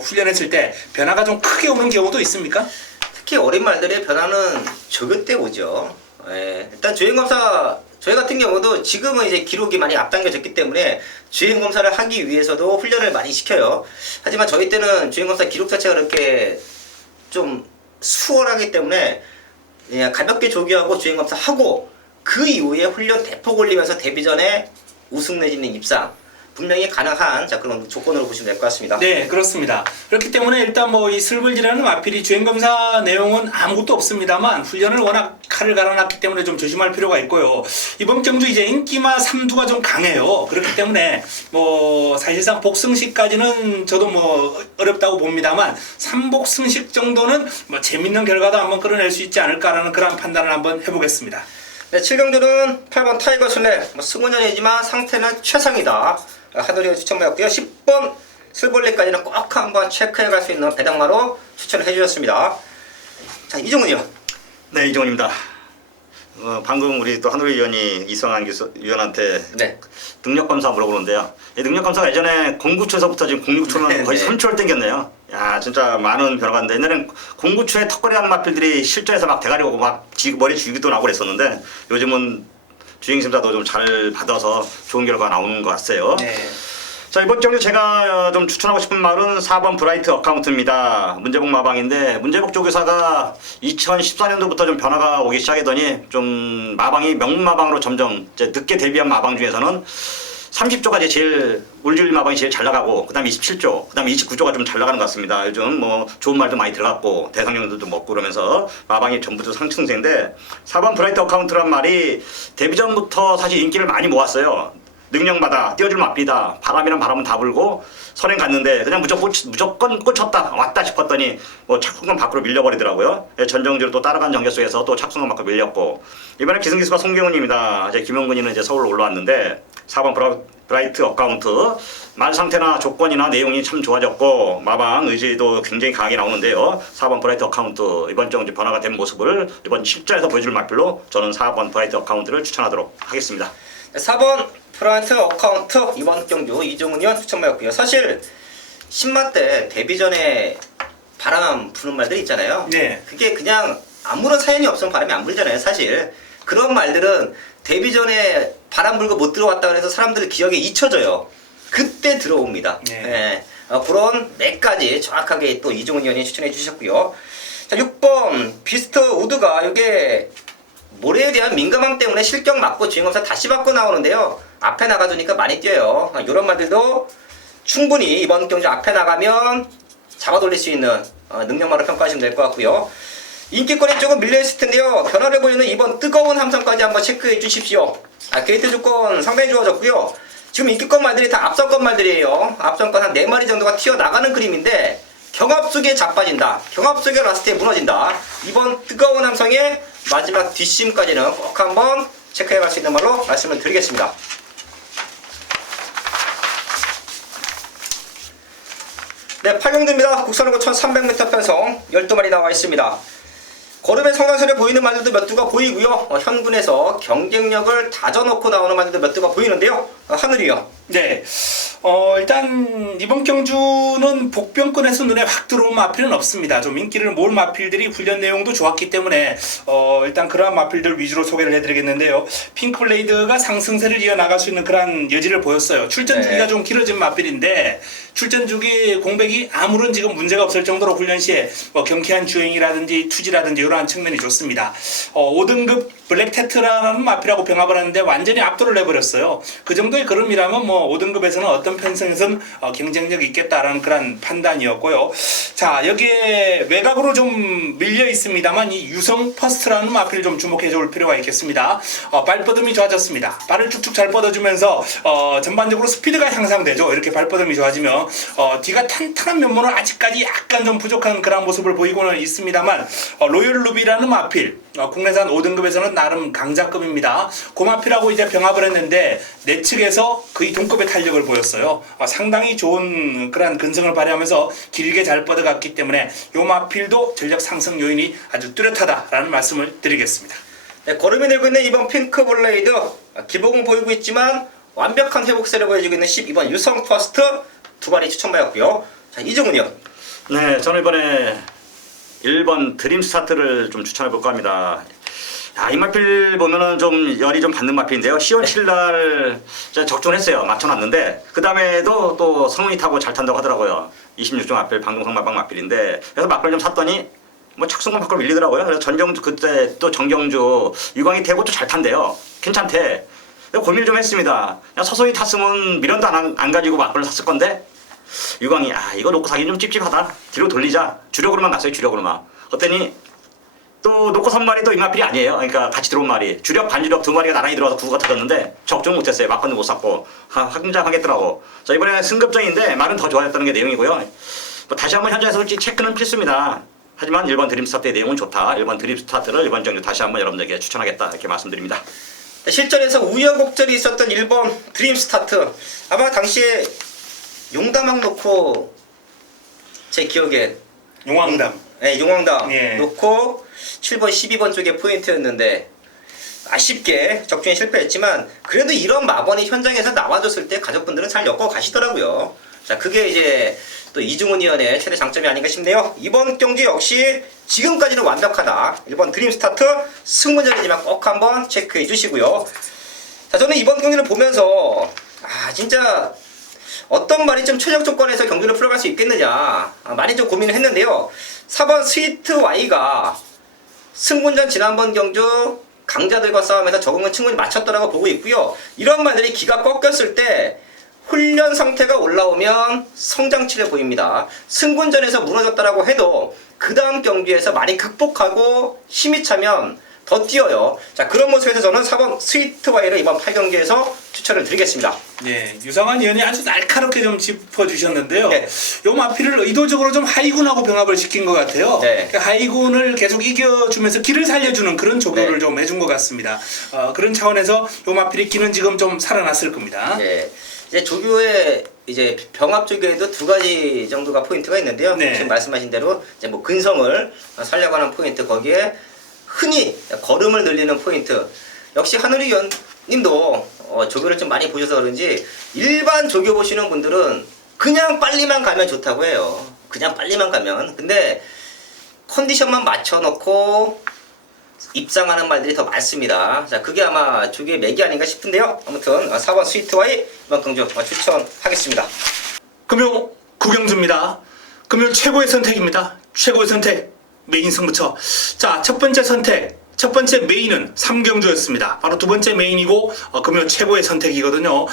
훈련했을 때 변화가 좀 크게 오는 경우도 있습니까? 특히 어린 말들의 변화는 조교 때 오죠. 예, 일단 주행검사 저희 같은 경우도 지금은 이제 기록이 많이 앞당겨졌기 때문에 주행검사를 하기 위해서도 훈련을 많이 시켜요. 하지만 저희 때는 주행검사 기록 자체가 그렇게 좀 수월하기 때문에 그냥 가볍게 조교하고 주행검사 하고 그 이후에 훈련 대폭 올리면서 데뷔전에 우승 내지는 입상 분명히 가능한 자 그런 조건으로 보시면 될 것 같습니다. 네, 그렇습니다. 그렇기 때문에 일단 뭐 이 슬불지라는 마필이 주행검사 내용은 아무것도 없습니다만 훈련을 워낙 칼을 갈아놨기 때문에 좀 조심할 필요가 있고요. 이번 경주 이제 인기마 3두가 좀 강해요. 그렇기 때문에 뭐 사실상 복승식까지는 저도 뭐 어렵다고 봅니다만 3복승식 정도는 뭐 재밌는 결과도 한번 끌어낼 수 있지 않을까라는 그런 판단을 한번 해보겠습니다. 네, 7경주는 8번 타이거 순례 승훈년이지만 상태는 최상이다. 하늘이 추천받았고요. 10번 슬볼리까지는 꼭 한번 체크해 갈 수 있는 배당마로 추천을 해주셨습니다. 자, 이종훈이요. 네, 이종훈입니다. 방금 우리 또 한우리 위원이 이성한 위원한테 네. 능력검사 물어보는데요. 이 능력검사가 예전에 09초에서부터 지금 06초는 네, 거의 네. 3초를 땡겼네요. 야, 진짜 많은 변화가 있는데 옛날엔 09초에 턱걸이하는 마필들이 실전에서 막 대가리 오고 막 머리 쥐기도 나고 그랬었는데 요즘은 주행심사도 좀 잘 받아서 좋은 결과가 나오는 것 같아요. 네. 자, 이번 경주 제가 좀 추천하고 싶은 말은 4번 브라이트 어카운트입니다. 문제복 마방인데 문제복 조교사가 2014년도부터 좀 변화가 오기 시작하더니 좀 마방이 명마방으로 점점 이제 늦게 데뷔한 마방 중에서는 30조까지 제일 울줄 마방이 제일 잘 나가고 그다음에 27조, 그다음에 29조가 좀 잘 나가는 것 같습니다. 요즘 뭐 좋은 말도 많이 들어갔고 대상령들도 먹고 그러면서 마방이 전부 다 상승세인데 4번 브라이트 어카운트란 말이 데뷔 전부터 사실 인기를 많이 모았어요. 능력마다 띄워줄 마피다. 바람이란 바람은 다 불고 선행 갔는데 그냥 무조건 꽂혔다 왔다 싶었더니 뭐 착순간 밖으로 밀려버리더라고요. 전정지로 또 따라간 전개 속에서 또 착순간 밖으로 밀렸고 이번에 기승기수가 송경훈입니다. 이제 김영근이는 이제 서울로 올라왔는데 4번 브라이트 어카운트 말 상태나 조건이나 내용이 참 좋아졌고 마방 의지도 굉장히 강하게 나오는데요. 4번 브라이트 어카운트 이번 정 변화가 된 모습을 이번 실전에서 보여줄 말필로 저는 4번 브라이트 어카운트를 추천하도록 하겠습니다. 4번 브라이트 어카운트 이번 경주 이종훈 위원 추천받았고요. 사실 10만 때 데뷔 전에 바람 부는 말들 있잖아요. 네. 그게 그냥 아무런 사연이 없으면 바람이 안 불잖아요. 사실 그런 말들은 데뷔 전에 바람 불고 못 들어왔다 그래서 사람들 기억에 잊혀져요. 그때 들어옵니다. 네. 그런 몇 가지 정확하게 또 이종훈 위원이 추천해 주셨고요. 자, 6번 비스트 우드가 이게 모래에 대한 민감함 때문에 실격 맞고 주행검사 다시 받고 나오는데요. 앞에 나가주니까 많이 뛰어요. 이런 말들도 충분히 이번 경주 앞에 나가면 잡아 돌릴 수 있는 능력마로 평가하시면 될 것 같고요. 인기권이 조금 밀려있을 텐데요. 변화를 보이는 이번 뜨거운 함성까지 한번 체크해 주십시오. 게이트 조건 상당히 좋아졌고요. 지금 인기권 말들이 다 앞선권 말들이에요. 앞선권 한 4마리 정도가 튀어나가는 그림인데 경합 속에 자빠진다. 경합 속에 라스트에 무너진다. 이번 뜨거운 함성의 마지막 뒷심까지는 꼭 한번 체크해 갈 수 있는 말로 말씀을 드리겠습니다. 네, 8경주입니다. 국산로고 1300m 편성 12마리 나와 있습니다. 걸음의 성장세를 보이는 말들도 몇 두가 보이고요. 현군에서 경쟁력을 다져놓고 나오는 말들도 몇 두가 보이는데요. 하늘이요. 네. 일단 이번 경주는 복병권에서 눈에 확 들어온 마필은 없습니다. 좀 인기를 모을 마필들이 훈련 내용도 좋았기 때문에 일단 그러한 마필들 위주로 소개를 해드리겠는데요. 핑크블레이드가 상승세를 이어나갈 수 있는 그런 여지를 보였어요. 출전 주기가 좀 길어진 마필인데 출전 주기 공백이 아무런 지금 문제가 없을 정도로 훈련 시에 경쾌한 주행이라든지 투지라든지 이러한 측면이 좋습니다. 5등급 블랙테트라는 마필하고 병합을 하는데 완전히 압도를 해버렸어요. 그 정도의 걸음이라면 뭐 5등급에서는 어떤 편성에서는 경쟁력이 있겠다라는 그런 판단이었고요. 자, 여기에 외곽으로 좀 밀려 있습니다만 이 유성 퍼스트라는 마필을 좀 주목해 줄 필요가 있겠습니다. 발뻗음이 좋아졌습니다. 발을 쭉쭉 잘 뻗어주면서 전반적으로 스피드가 향상되죠. 이렇게 발뻗음이 좋아지면 뒤가 탄탄한 면모는 아직까지 약간 좀 부족한 그런 모습을 보이고는 있습니다만 로열 루비라는 마필 국내산 5등급에서는 나름 강자급입니다. 고마필하고 이제 병합을 했는데 내측에서 거의 동급의 탄력을 보였어요. 상당히 좋은 그런 근성을 발휘하면서 길게 잘 뻗어갔기 때문에 요 마필도 전력 상승 요인이 아주 뚜렷하다라는 말씀을 드리겠습니다. 네, 걸음이 들고 있는 이번 핑크블레이드 기복은 보이고 있지만 완벽한 회복세를 보여주고 있는 12번 유성 퍼스트 두 마리 추천받았고요. 자, 이정훈이요. 네, 저는 이번에 1번 드림 스타트를 좀 추천해 볼까 합니다. 이 마필 보면은 좀 열이 좀 받는 마필인데요. 10월 7일 제가 적중을 했어요. 맞춰놨는데 그 다음에도 또 성운이 타고 잘 탄다고 하더라고요. 26종 마필 방동성 마방 마필인데 그래서 마필 좀 샀더니 뭐 착승만 밖으로 밀리더라고요. 그래서 전경주 그때 또 정경주 유광이 태고 또 잘 탄대요. 괜찮대. 고민을 좀 했습니다. 그냥 서서히 탔으면 미련도 안 가지고 마필을 샀을 건데 유광이 이거 놓고 사기 좀 찝찝하다. 뒤로 돌리자. 주력으로만 갔어요. 주력으로만. 그랬더니 또 놓고 산 말이 또 이 마필이 아니에요. 그러니까 같이 들어온 말이 주력 반주력 두 마리가 나란히 들어와서 구가 터졌는데 적중 못했어요. 막판도 못 샀고 확장하겠더라고. 자, 이번에 승급전인데 말은 더 좋아졌다는 게 내용이고요. 뭐 다시 한번 현장에서 솔직히 체크는 필수입니다. 하지만 1번 드림 스타트의 내용은 좋다. 1번 드림 스타트를 이번 정도 다시 한번 여러분들에게 추천하겠다 이렇게 말씀드립니다. 실전에서 우여곡절이 있었던 1번 드림 스타트 아마 당시에 용담학 놓고 제 기억에 용왕담. 네, 용왕담 예. 놓고 7번 12번 쪽에 포인트였는데 아쉽게 적중에 실패했지만 그래도 이런 마번이 현장에서 나와줬을 때 가족분들은 잘 엮어 가시더라고요. 자, 그게 이제 또 이중훈 위원의 최대 장점이 아닌가 싶네요. 이번 경기 역시 지금까지는 완벽하다. 1번 드림 스타트 승부전이지만 꼭 한번 체크해 주시고요. 자, 저는 이번 경기를 보면서 진짜 어떤 말이 좀 최적 조건에서 경기를 풀어갈 수 있겠느냐 많이 좀 고민을 했는데요. 4번 스위트 Y가 승군전 지난번 경주 강자들과 싸움에서 적응은 충분히 마쳤더라고 보고 있고요. 이런 말들이 기가 꺾였을 때 훈련 상태가 올라오면 성장치를 보입니다. 승군전에서 무너졌다라고 해도 그 다음 경기에서 많이 극복하고 힘이 차면 더 뛰어요. 자, 그런 모습에서 저는 4번 스위트 Y를 이번 8경기에서 추천을 드리겠습니다. 네, 유성환 위원이 아주 날카롭게 좀 짚어주셨는데요. 네. 요 마필을 의도적으로 좀 하이군하고 병합을 시킨 것 같아요. 네. 그러니까 하이군을 계속 이겨주면서 기를 살려주는 그런 조교를 네. 좀 해준 것 같습니다. 그런 차원에서 요 마필의 기는 지금 좀 살아났을 겁니다. 네. 이제 조교의 이제 병합 조교에도 두 가지 정도가 포인트가 있는데요. 네. 지금 말씀하신 대로 이제 뭐 근성을 살려가는 포인트, 거기에 흔히 걸음을 늘리는 포인트. 역시 한우리 위원님도 조교를 좀 많이 보셔서 그런지 일반 조교 보시는 분들은 그냥 빨리만 가면 좋다고 해요. 그냥 빨리만 가면. 근데 컨디션만 맞춰놓고 입상하는 말들이 더 많습니다. 자, 그게 아마 조교의 맥이 아닌가 싶은데요. 아무튼 4번 스위트 Y 이번 경주 추천하겠습니다. 금요 구경주입니다. 금요 최고의 선택입니다. 최고의 선택 메인 승부처. 자, 첫 번째 선택. 첫 번째 메인은 삼경주였습니다. 바로 두 번째 메인이고 금요 최고의 선택이거든요.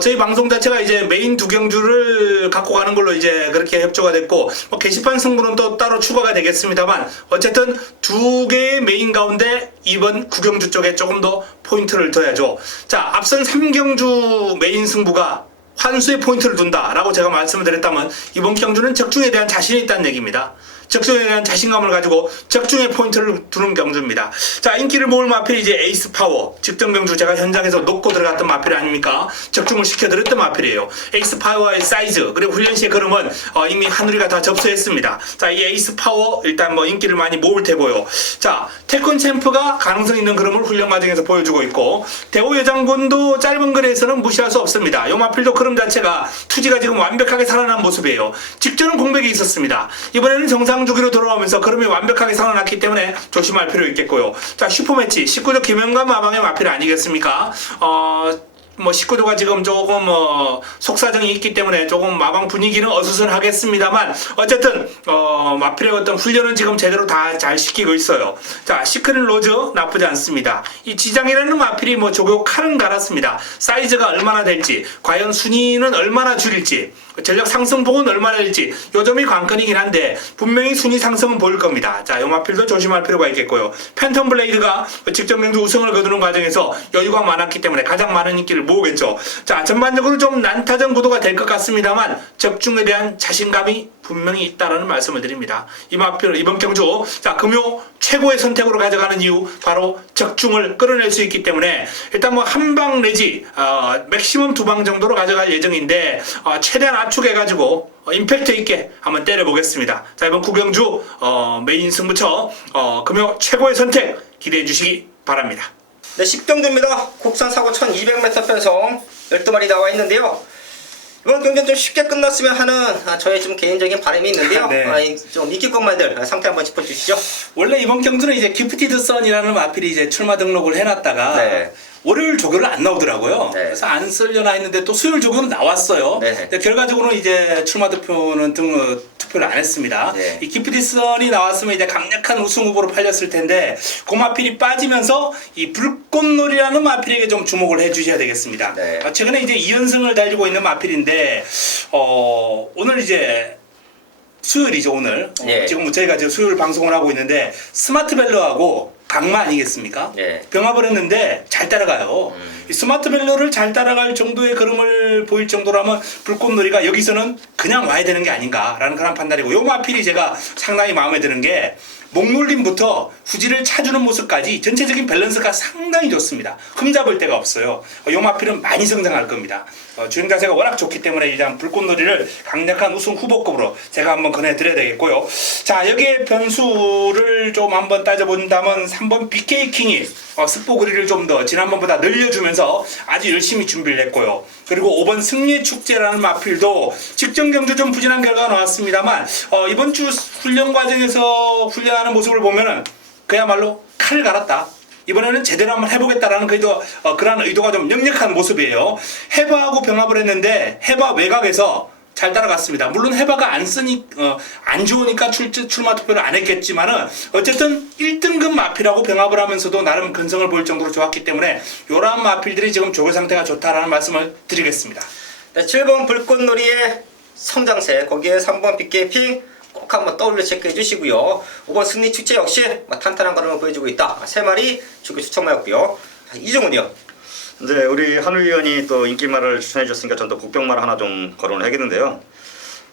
저희 방송 자체가 이제 메인 두 경주를 갖고 가는 걸로 이제 그렇게 협조가 됐고 게시판 승부는 또 따로 추가가 되겠습니다만 어쨌든 두 개의 메인 가운데 이번 구경주 쪽에 조금 더 포인트를 둬야죠. 자, 앞선 3경주 메인 승부가 환수의 포인트를 둔다라고 제가 말씀을 드렸다면 이번 경주는 적중에 대한 자신이 있다는 얘기입니다. 적중에 대한 자신감을 가지고 적중의 포인트를 두는 경주입니다. 자, 인기를 모을 마필이 이제 에이스 파워, 직전 경주 제가 현장에서 놓고 들어갔던 마필 아닙니까? 적중을 시켜드렸던 마필이에요. 에이스 파워의 사이즈 그리고 훈련 시의 걸음은 이미 한우리가 다 접수했습니다. 자, 이 에이스 파워 일단 뭐 인기를 많이 모을 테고요. 자, 태권 챔프가 가능성 있는 걸음을 훈련 과정에서 보여주고 있고 대호 여장군도 짧은 거리에서는 무시할 수 없습니다. 요 마필도 걸음 자체가 투지가 지금 완벽하게 살아난 모습이에요. 직전은 공백이 있었습니다. 이번에는 정상 주기로 돌아오면서 걸음이 완벽하게 살아났기 때문에 조심할 필요 있겠고요. 자, 슈퍼매치 19조 김영관 마방의 마필 아니겠습니까? 뭐 19조가 지금 조금 속사정이 있기 때문에 조금 마방 분위기는 어수선하겠습니다만 어쨌든 마필의 어떤 훈련은 지금 제대로 다 잘 시키고 있어요. 자, 시크릿 로즈 나쁘지 않습니다. 이 지장이라는 마필이 뭐 조교 칼은 갈았습니다. 사이즈가 얼마나 될지 과연 순위는 얼마나 줄일지 전력 상승폭은 얼마나 될지 요 점이 관건이긴 한데 분명히 순위 상승은 보일 겁니다. 자, 요 마필도 조심할 필요가 있겠고요. 팬텀 블레이드가 직전 경주 우승을 거두는 과정에서 여유가 많았기 때문에 가장 많은 인기를 모으겠죠. 자, 전반적으로 좀 난타전 구도가 될 것 같습니다만 적중에 대한 자신감이 분명히 있다라는 말씀을 드립니다. 이번 경주 자 금요 최고의 선택으로 가져가는 이유 바로 적중을 끌어낼 수 있기 때문에 일단 뭐 한 방 내지 맥시멈 2방 정도로 가져갈 예정인데 최대한 압축해가지고 임팩트 있게 한번 때려보겠습니다. 자, 이번 구경주 메인 승부처 금요 최고의 선택 기대해 주시기 바랍니다. 네, 10경주입니다. 국산 사고 1200m 편성 12마리 나와 있는데요. 이번 경기는 좀 쉽게 끝났으면 하는 저의 좀 개인적인 바람이 있는데요. 네. 좀 인기권만들 상태 한번 짚어주시죠. 원래 이번 경주는 이제 기프티드 선이라는 마필이 이제 출마 등록을 해놨다가 네. 월요일 조교를 안 나오더라고요. 네. 그래서 안 쓰려나 했는데 또 수요일 조교는 나왔어요. 네. 근데 결과적으로는 이제 출마 투표는 투표를 안 했습니다. 네. 이 기프티드 선이 나왔으면 이제 강력한 우승 후보로 팔렸을 텐데 그 마필이 빠지면서 이 불꽃놀이라는 마필에게 좀 주목을 해주셔야 되겠습니다. 네. 최근에 이제 2연승을 달리고 있는 마필인데 오늘 이제 수요일이죠 오늘. 예. 지금 저희가 지금 수요일 방송을 하고 있는데 스마트밸러하고 강마 아니겠습니까? 예. 병합을 했는데 잘 따라가요. 이 스마트밸러를 잘 따라갈 정도의 걸음을 보일 정도라면 불꽃놀이가 여기서는 그냥 와야 되는 게 아닌가라는 그런 판단이고 요 마필이 제가 상당히 마음에 드는 게 목놀림부터 후지를 차주는 모습까지 전체적인 밸런스가 상당히 좋습니다. 흠잡을 데가 없어요. 요 마필은 많이 성장할 겁니다. 주행 자세가 워낙 좋기 때문에 일단 불꽃놀이를 강력한 우승 후보급으로 제가 한번 권해드려야 되겠고요. 자, 여기에 변수를 좀 한번 따져본다면 3번 BK킹이 스포그리를 좀 더 지난번보다 늘려주면서 아주 열심히 준비를 했고요. 그리고 5번 승리의 축제라는 마필도 직전 경주 좀 부진한 결과가 나왔습니다만 이번 주 훈련 과정에서 훈련하는 모습을 보면은 그야말로 칼을 갈았다. 이번에는 제대로 한번 해보겠다라는 그런 의도가 좀 역력한 모습이에요. 해바하고 병합을 했는데 해바 외곽에서 잘 따라갔습니다. 물론 해바가 안 좋으니까 출마 투표를 안 했겠지만은 어쨌든 1등급 마필하고 병합을 하면서도 나름 근성을 보일 정도로 좋았기 때문에 이러한 마필들이 지금 조교 상태가 좋다라는 말씀을 드리겠습니다. 네, 7번 불꽃놀이의 성장세, 거기에 3번 BKP 꼭 한번 떠올려 체크해 주시고요. 5번 승리 축제 역시 탄탄한 걸음을 보여주고 있다. 3마리 주교 추천하였고요. 이종훈이요. 이제 우리 한우 위원이 또 인기말을 추천해 주셨으니까 저는 또 복병말 하나 좀 거론을 하겠는데요.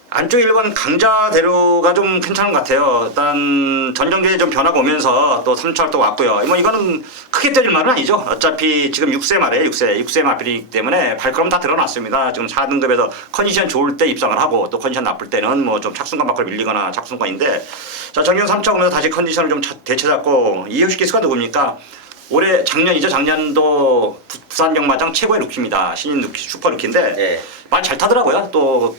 안쪽 1번 강자대로가 좀 괜찮은 것 같아요. 일단 전경기에 좀 변화가 오면서 또 3차를 또 왔고요. 뭐 이거는 크게 때릴 말은 아니죠. 어차피 지금 6세 말이에요. 6세 마필이기 때문에 발걸음 다 드러났습니다. 지금 4등급에서 컨디션 좋을 때 입상을 하고 또 컨디션 나쁠 때는 뭐 좀 착순간 밖을 밀리거나 착순간인데 자 정경 3차 오면서 다시 컨디션을 좀 되찾았고 이효식 기수가 누굽니까? 올해 작년도 부산 경마장 최고의 루키입니다. 신인 루키, 슈퍼 루키인데 네. 많이 잘 타더라고요. 또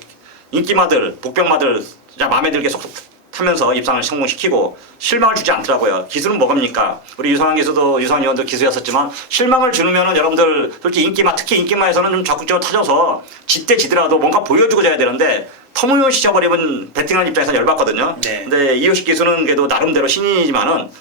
인기마들, 복병마들 진짜 마음에 들게 쏙쏙 타면서 입상을 성공시키고 실망을 주지 않더라고요. 기술은 뭐갑니까? 우리 유상환 의원도 기수였었지만 실망을 주면은 여러분들 솔직히 인기마 특히 인기마에서는 좀 적극적으로 타줘서 지더라도 뭔가 보여주고 자야 되는데 터무니없이 져버리면 배팅하는 입장에서 열받거든요. 네. 근데 이효식 기수는 그래도 나름대로 신인이지만은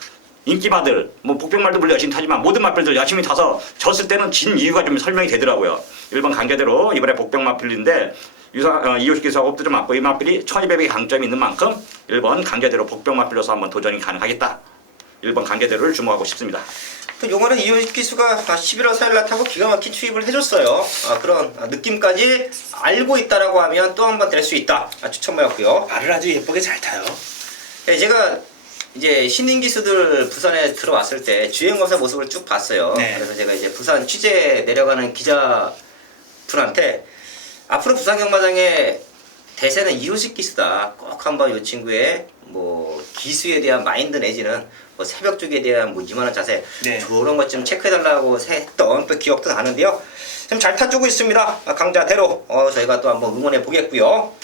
인기마들, 뭐 복병말도 물론 열심히 타지만 모든 마필들 열심히 타서 졌을 때는 진 이유가 좀 설명이 되더라고요. 1번 강계대로 이번에 복병마필인데 이효식 기수하고 업도 좀 맞고 이 마필이 1200의 강점이 있는 만큼 1번 강계대로 복병마필로서 한번 도전이 가능하겠다. 1번 강계대로를 주목하고 싶습니다. 또 요거는 이효식 기수가 11월 4일날 타고 기가 막힌 투입을 해줬어요. 그런 느낌까지 알고 있다라고 하면 또 한 번 될 수 있다. 추천하였고요. 말을 아주 예쁘게 잘 타요. 네, 제가 이제 신인 기수들 부산에 들어왔을 때 주행검사 모습을 쭉 봤어요. 네. 그래서 제가 이제 부산 취재 내려가는 기자분한테 앞으로 부산 경마장의 대세는 이효식 기수다. 꼭 한번 이 친구의 뭐 기수에 대한 마인드 내지는 뭐 새벽 쪽에 대한 뭐 이만한 자세 네. 저런 것 좀 체크해달라고 했던 또 기억도 나는데요. 좀 잘 타주고 있습니다. 강자대로 저희가 또 한번 응원해 보겠고요.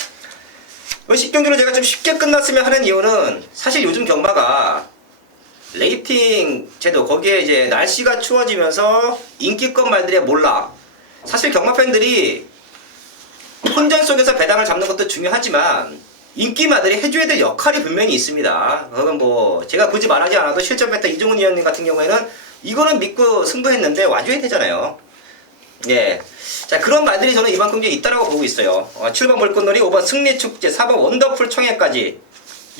10경주를 제가 좀 쉽게 끝났으면 하는 이유는 사실 요즘 경마가 레이팅 제도 거기에 이제 날씨가 추워지면서 인기권 말들의 몰락 사실 경마 팬들이 혼전 속에서 배당을 잡는 것도 중요하지만 인기마들이 해줘야 될 역할이 분명히 있습니다. 그건 뭐 제가 굳이 말하지 않아도 실전 배터 이종훈 위원님 같은 경우에는 이거는 믿고 승부했는데 와줘야 되잖아요. 예. 자, 그런 말들이 저는 이번 경기에 있다라고 보고 있어요. 7번 불꽃놀이, 5번 승리축제, 4번 원더풀 청해까지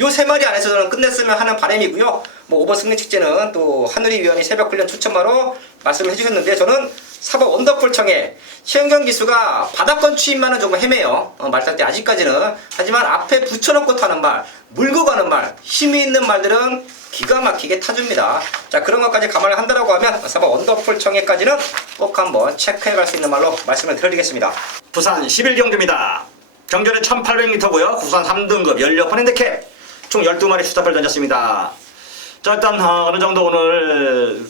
요 세 마리 안에서 저는 끝냈으면 하는 바람이고요. 뭐 5번 승리 축제는 또 한우리 위원이 새벽 훈련 추천바로 말씀을 해주셨는데 저는 4번 원더풀청에 시현경 기수가 바닥권 추임만은 조금 헤매요. 말탈 때 아직까지는. 하지만 앞에 붙여놓고 타는 말, 물고 가는 말, 힘이 있는 말들은 기가 막히게 타줍니다. 자, 그런 것까지 감안을 한다라고 하면 4번 원더풀청에까지는 꼭 한번 체크해 갈 수 있는 말로 말씀을 드리겠습니다. 부산 11경주입니다. 경주는 1800m고요. 구산 3등급 연료판 핸디캡 총 12마리 수탑을 던졌습니다. 자, 일단 어느 정도 오늘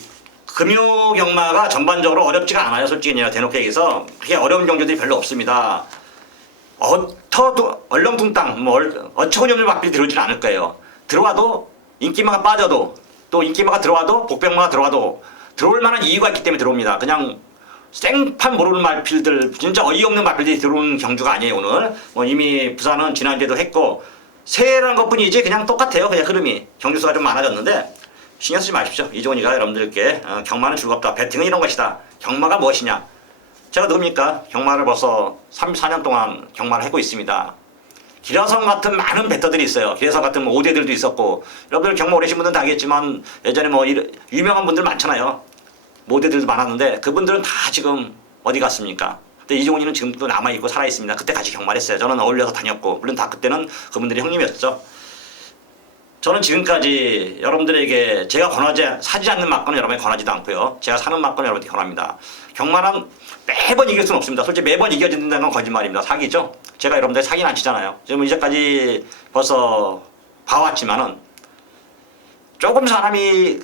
금요 경마가 전반적으로 어렵지가 않아요. 솔직히 그냥 대놓고 얘기해서 그렇게 어려운 경주들이 별로 없습니다. 얼렁뚱땅 어처구니 없는 막필이 들어오지는 않을 거예요. 들어와도 인기마가 빠져도 또 인기마가 들어와도 복병마가 들어와도 들어올 만한 이유가 있기 때문에 들어옵니다. 그냥 생판 모르는 말필들 진짜 어이없는 말필들이 들어오는 경주가 아니에요. 오늘 이미 부산은 지난주에도 했고 새해라는 것뿐이지 그냥 똑같아요. 그냥 흐름이 경주수가 좀 많아졌는데 신경 쓰지 마십시오. 이종훈이가 여러분들께 경마는 즐겁다. 배팅은 이런 것이다. 경마가 무엇이냐. 제가 누굽니까? 경마를 벌써 34년 동안 경마를 하고 있습니다. 기라성 같은 많은 배터들이 있어요. 기라성 같은 오대들도 있었고 여러분들 경마 오래신 분들은 다 알겠지만 예전에 유명한 분들 많잖아요. 모델들도 많았는데 그분들은 다 지금 어디 갔습니까? 근데 이종훈이는 지금도 남아있고 살아있습니다. 그때 같이 경마를 했어요. 저는 어울려서 다녔고 물론 다 그때는 그분들이 형님이었죠. 저는 지금까지 여러분들에게 제가 사지 않는 막권은 여러분에게 권하지도 않고요. 제가 사는 막권은 여러분에게 권합니다. 경마는 매번 이길 수는 없습니다. 솔직히 매번 이겨진다는 건 거짓말입니다. 사기죠. 제가 여러분들 사기는 안 치잖아요. 지금 이제까지 벌써 봐왔지만은 조금 사람이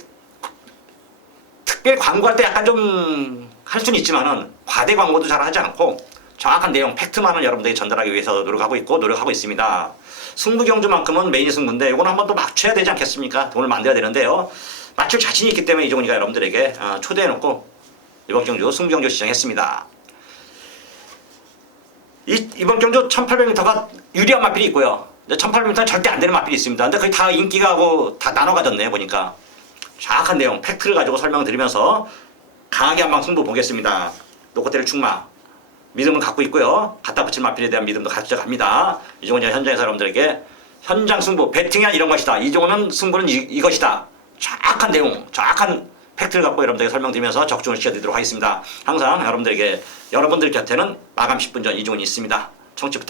특별히 광고할 때 약간 좀 할 수는 있지만은 과대 광고도 잘 하지 않고 정확한 내용, 팩트만을 여러분들에게 전달하기 위해서 노력하고 있습니다. 승부 경주만큼은 메인 승부인데 이건 한번 또 맞춰야 되지 않겠습니까? 돈을 만들어야 되는데요. 맞출 자신이 있기 때문에 이종훈이가 여러분들에게 초대해놓고 이번 경주 승부 경주 시작했습니다. 이번 경주 1800m가 유리한 마필이 있고요. 1800m는 절대 안 되는 마필이 있습니다. 근데 거의 다 인기가 하고 다 나눠 가졌네요. 보니까 정확한 내용, 팩트를 가지고 설명을 드리면서 강하게 한방 승부 보겠습니다. 노코테를 충마 믿음은 갖고 있고요. 갖다 붙일 마필에 대한 믿음도 가져갑니다. 이종훈이 현장에서 여러분들에게 현장 승부, 배팅이야 이런 것이다. 이종훈은 승부는 이것이다. 정확한 내용, 정확한 팩트를 갖고 여러분들에게 설명드리면서 적중을 시켜드리도록 하겠습니다. 항상 여러분들 곁에는 마감 10분 전 이종훈이 있습니다.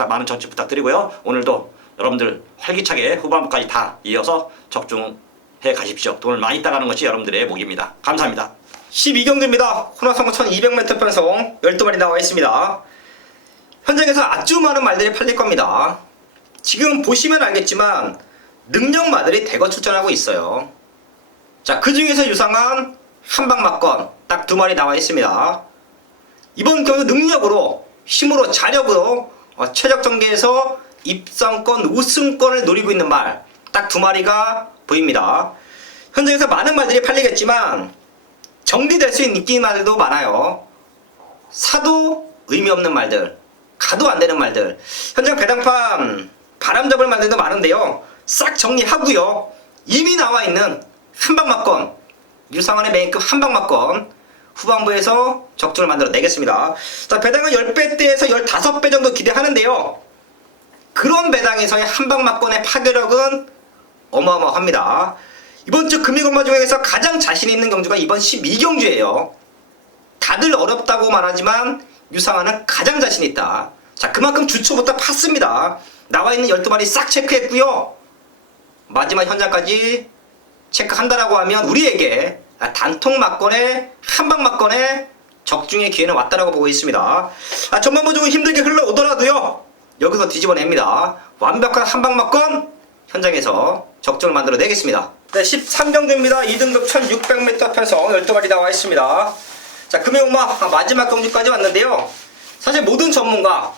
많은 청취 부탁드리고요. 오늘도 여러분들 활기차게 후반부까지 다 이어서 적중해 가십시오. 돈을 많이 따가는 것이 여러분들의 목입니다. 감사합니다. 12경주입니다. 호남선거 1200m 편성 12마리 나와 있습니다. 현장에서 아주 많은 말들이 팔릴 겁니다. 지금 보시면 알겠지만 능력마들이 대거 출전하고 있어요. 자, 그 중에서 유상한 한방막건 딱 2마리 나와 있습니다. 이번 경주 능력으로, 힘으로, 자력으로 최적 전개에서 입상권, 우승권을 노리고 있는 말 딱 2마리가 보입니다. 현장에서 많은 말들이 팔리겠지만 정리될 수 있는 인기 말들도 많아요. 사도 의미 없는 말들, 가도 안 되는 말들, 현장 배당판 바람 잡을 말들도 많은데요. 싹 정리하고요. 이미 나와 있는 한방막건, 유상한의 메인급 한방막건 후반부에서 적중을 만들어 내겠습니다. 자, 배당은 10배대에서 15배 정도 기대하는데요. 그런 배당에서의 한방막건의 파괴력은 어마어마합니다. 이번 주 금요경마 중에서 가장 자신 있는 경주가 이번 12경주예요. 다들 어렵다고 말하지만 유상한은 가장 자신 있다. 자, 그만큼 주초부터 팠습니다. 나와 있는 12마리 싹 체크했고요. 마지막 현장까지 체크한다라고 하면 우리에게 단통 막건에 한방 막건에 적중의 기회는 왔다라고 보고 있습니다. 전반부 조금 힘들게 흘러오더라도요. 여기서 뒤집어냅니다. 완벽한 한방 막건 현장에서 적중을 만들어 내겠습니다. 네, 13경주입니다. 2등급 1600m 편성 12마리 나와 있습니다. 자, 금요경마 마지막 경주까지 왔는데요. 사실 모든 전문가,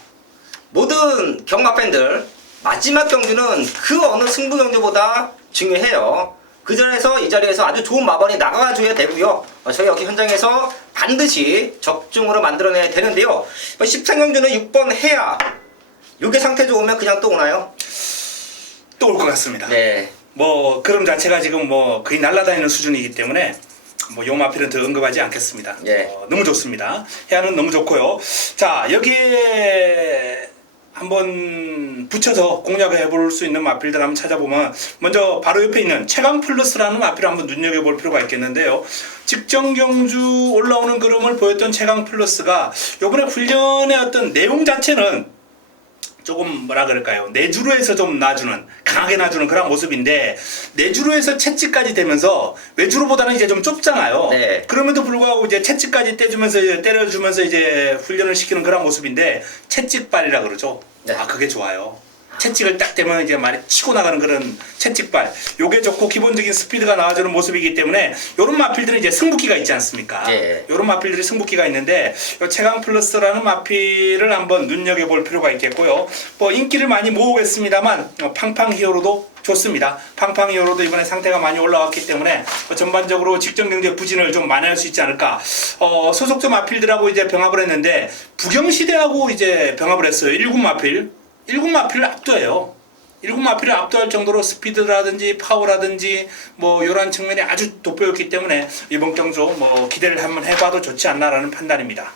모든 경마 팬들 마지막 경주는 그 어느 승부 경주보다 중요해요. 그 전에서 이 자리에서 아주 좋은 마번이 나가줘야 되고요. 저희 여기 현장에서 반드시 적중으로 만들어내야 되는데요. 13경주는 6번 해야 요게 상태 좋으면 그냥 또 오나요? 또 올 것 같습니다. 네. 뭐 그럼 자체가 지금 뭐 거의 날아다니는 수준이기 때문에 뭐 용마필은 더 언급하지 않겠습니다. 예. 너무 좋습니다. 해안은 너무 좋고요. 자, 여기에 한번 붙여서 공략을 해볼 수 있는 마필들 한번 찾아보면 먼저 바로 옆에 있는 최강 플러스라는 마필을 한번 눈여겨볼 필요가 있겠는데요. 직전 경주 올라오는 그림을 보였던 최강 플러스가 이번에 훈련의 어떤 내용 자체는 조금 뭐라 그럴까요? 내주로에서 좀 놔주는, 강하게 놔주는 그런 모습인데, 내주로에서 채찍까지 되면서 외주로보다는 이제 좀 좁잖아요. 네. 그럼에도 불구하고 이제 채찍까지 때려주면서 이제 훈련을 시키는 그런 모습인데, 채찍발이라 그러죠. 네. 아, 그게 좋아요. 채찍을 딱 대면 이제 많이 치고 나가는 그런 채찍발. 요게 좋고 기본적인 스피드가 나와주는 모습이기 때문에 요런 마필들은 이제 승부기가 있지 않습니까? 예. 요런 마필들이 승부기가 있는데 요 최강 플러스라는 마필을 한번 눈여겨볼 필요가 있겠고요. 뭐 인기를 많이 모으고 있습니다만 팡팡 히어로도 좋습니다. 팡팡 히어로도 이번에 상태가 많이 올라왔기 때문에 전반적으로 직전 경제 부진을 좀 만회할 수 있지 않을까. 소속점 마필들하고 이제 병합을 했는데 부경시대하고 이제 병합을 했어요. 1군 마필. 1군 마필을 압도해요. 1군 마필을 압도할 정도로 스피드라든지 파워라든지 뭐 이러한 측면이 아주 돋보였기 때문에 이번 경주 뭐 기대를 한번 해봐도 좋지 않나라는 판단입니다.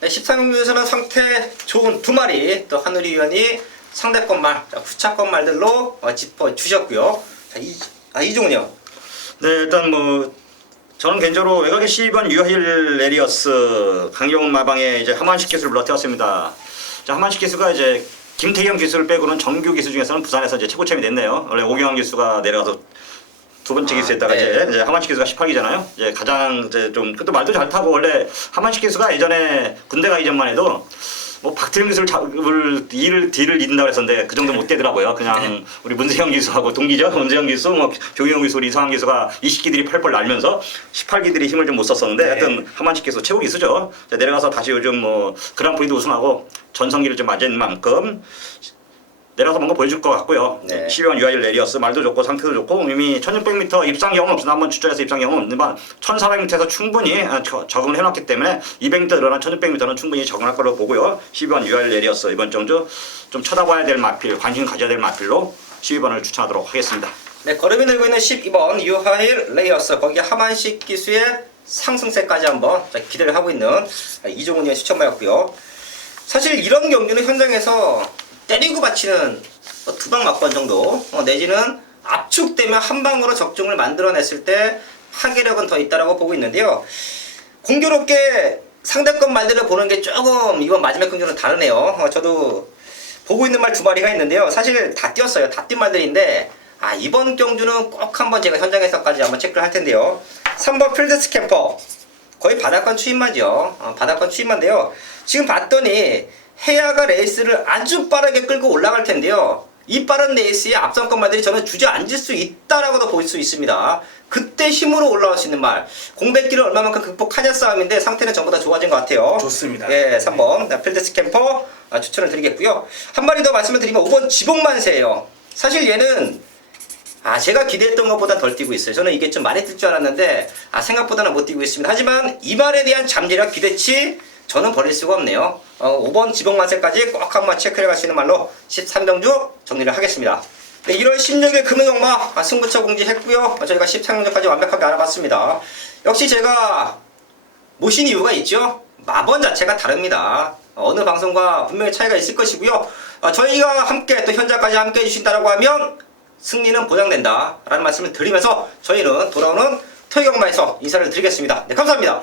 네, 13경주에서는 상태 좋은 두 마리 또 한우리 위원이 상대권 말, 후차권 말들로 짚어주셨고요. 자, 이종훈이요. 네, 일단 뭐 저는 개인적으로 외곽의 12번 유하일 레리어스 강경훈 마방에 이제 하만식 기술을 불러태웠습니다. 자, 하만식 기수가 이제 김태경 기수를 빼고는 정규 기수 중에서는 부산에서 이제 최고참이 됐네요. 원래 오경환 기수가 내려가서 두 번째 기수했다가 네. 이제 하만식 기수가 18기잖아요. 이제 가장 이제 좀 그것도 말도 잘 타고 원래 하만식 기수가 예전에 군대 가기 전만 해도 뭐 박태영 기수를 잡을 뒤를 잇는다고 했었는데 그 정도 못 되더라고요. 그냥 우리 문세영 기수하고 동기죠. 문세영 기수, 뭐 조경영 기수, 우리 이상한 기수가 20기들이 펄펄 날면서 18기들이 힘을 좀 못 썼었는데 하여튼 하만식 기수 최고 기수죠. 내려가서 다시 요즘 뭐 그랑프리도 우승하고 전성기를 좀 맞은 만큼 내려가서 뭔가 보여줄 것 같고요. 네. 12번 유아일 레리어스 말도 좋고 상태도 좋고 이미 1600m 입상 경험 없어서 한번 출전해서 입상 경험 없는데 1400m에서 충분히 적응을 해놨기 때문에 200m 늘어난 1600m는 충분히 적응할 거로 보고요. 12번 유아일 레리어스 이번 정도 좀 쳐다봐야 될 마필, 관심 가져야 될 마필로 12번을 추천하도록 하겠습니다. 네, 걸음이 늘고 있는 12번 유하일 레이어스 거기 하만식 기수의 상승세까지 한번 기대를 하고 있는 이종훈의 추천마였고요. 사실 이런 경기는 현장에서 때리고 받치는 두방 맞권 정도 내지는 압축되면 한 방으로 적중을 만들어냈을 때 파괴력은 더 있다라고 보고 있는데요. 공교롭게 상대권 말들을 보는 게 조금 이번 마지막 경기는 다르네요. 저도 보고 있는 말 두 마리가 있는데요. 사실 다 뛰었어요. 다 뛴 말들인데 이번 경주는 꼭 한번 제가 현장에서까지 한번 체크를 할 텐데요. 3번 필드 스캠퍼 거의 바닥권 추임마죠. 바닥권 추임마인데요. 지금 봤더니 해야가 레이스를 아주 빠르게 끌고 올라갈 텐데요. 이 빠른 레이스에 앞선권 말들이 저는 주저앉을 수 있다라고도 볼 수 있습니다. 그때 힘으로 올라올 수 있는 말. 공백기를 얼마만큼 극복하냐 싸움인데 상태는 전부 다 좋아진 것 같아요. 좋습니다. 예, 3번 필드 스캠퍼 추천을 드리겠고요. 한 마리 더 말씀을 드리면 5번 지복만세예요. 사실 얘는 제가 기대했던 것보다 덜 뛰고 있어요. 저는 이게 좀 많이 뛸 줄 알았는데 생각보다는 못 뛰고 있습니다. 하지만 이 말에 대한 잠재력 기대치 저는 버릴 수가 없네요. 5번 지복만세까지 꼭 한번 체크해 갈 수 있는 말로 13경주 정리를 하겠습니다. 네, 1월 16일 금요일마 승부처 공지했고요. 저희가 13경주까지 완벽하게 알아봤습니다. 역시 제가 모신 이유가 있죠. 마번 자체가 다릅니다. 어느 방송과 분명히 차이가 있을 것이고요. 저희가 함께 또 현장까지 함께 해주신다고 하면 승리는 보장된다 라는 말씀을 드리면서 저희는 돌아오는 토요일경마에서 인사를 드리겠습니다. 네, 감사합니다.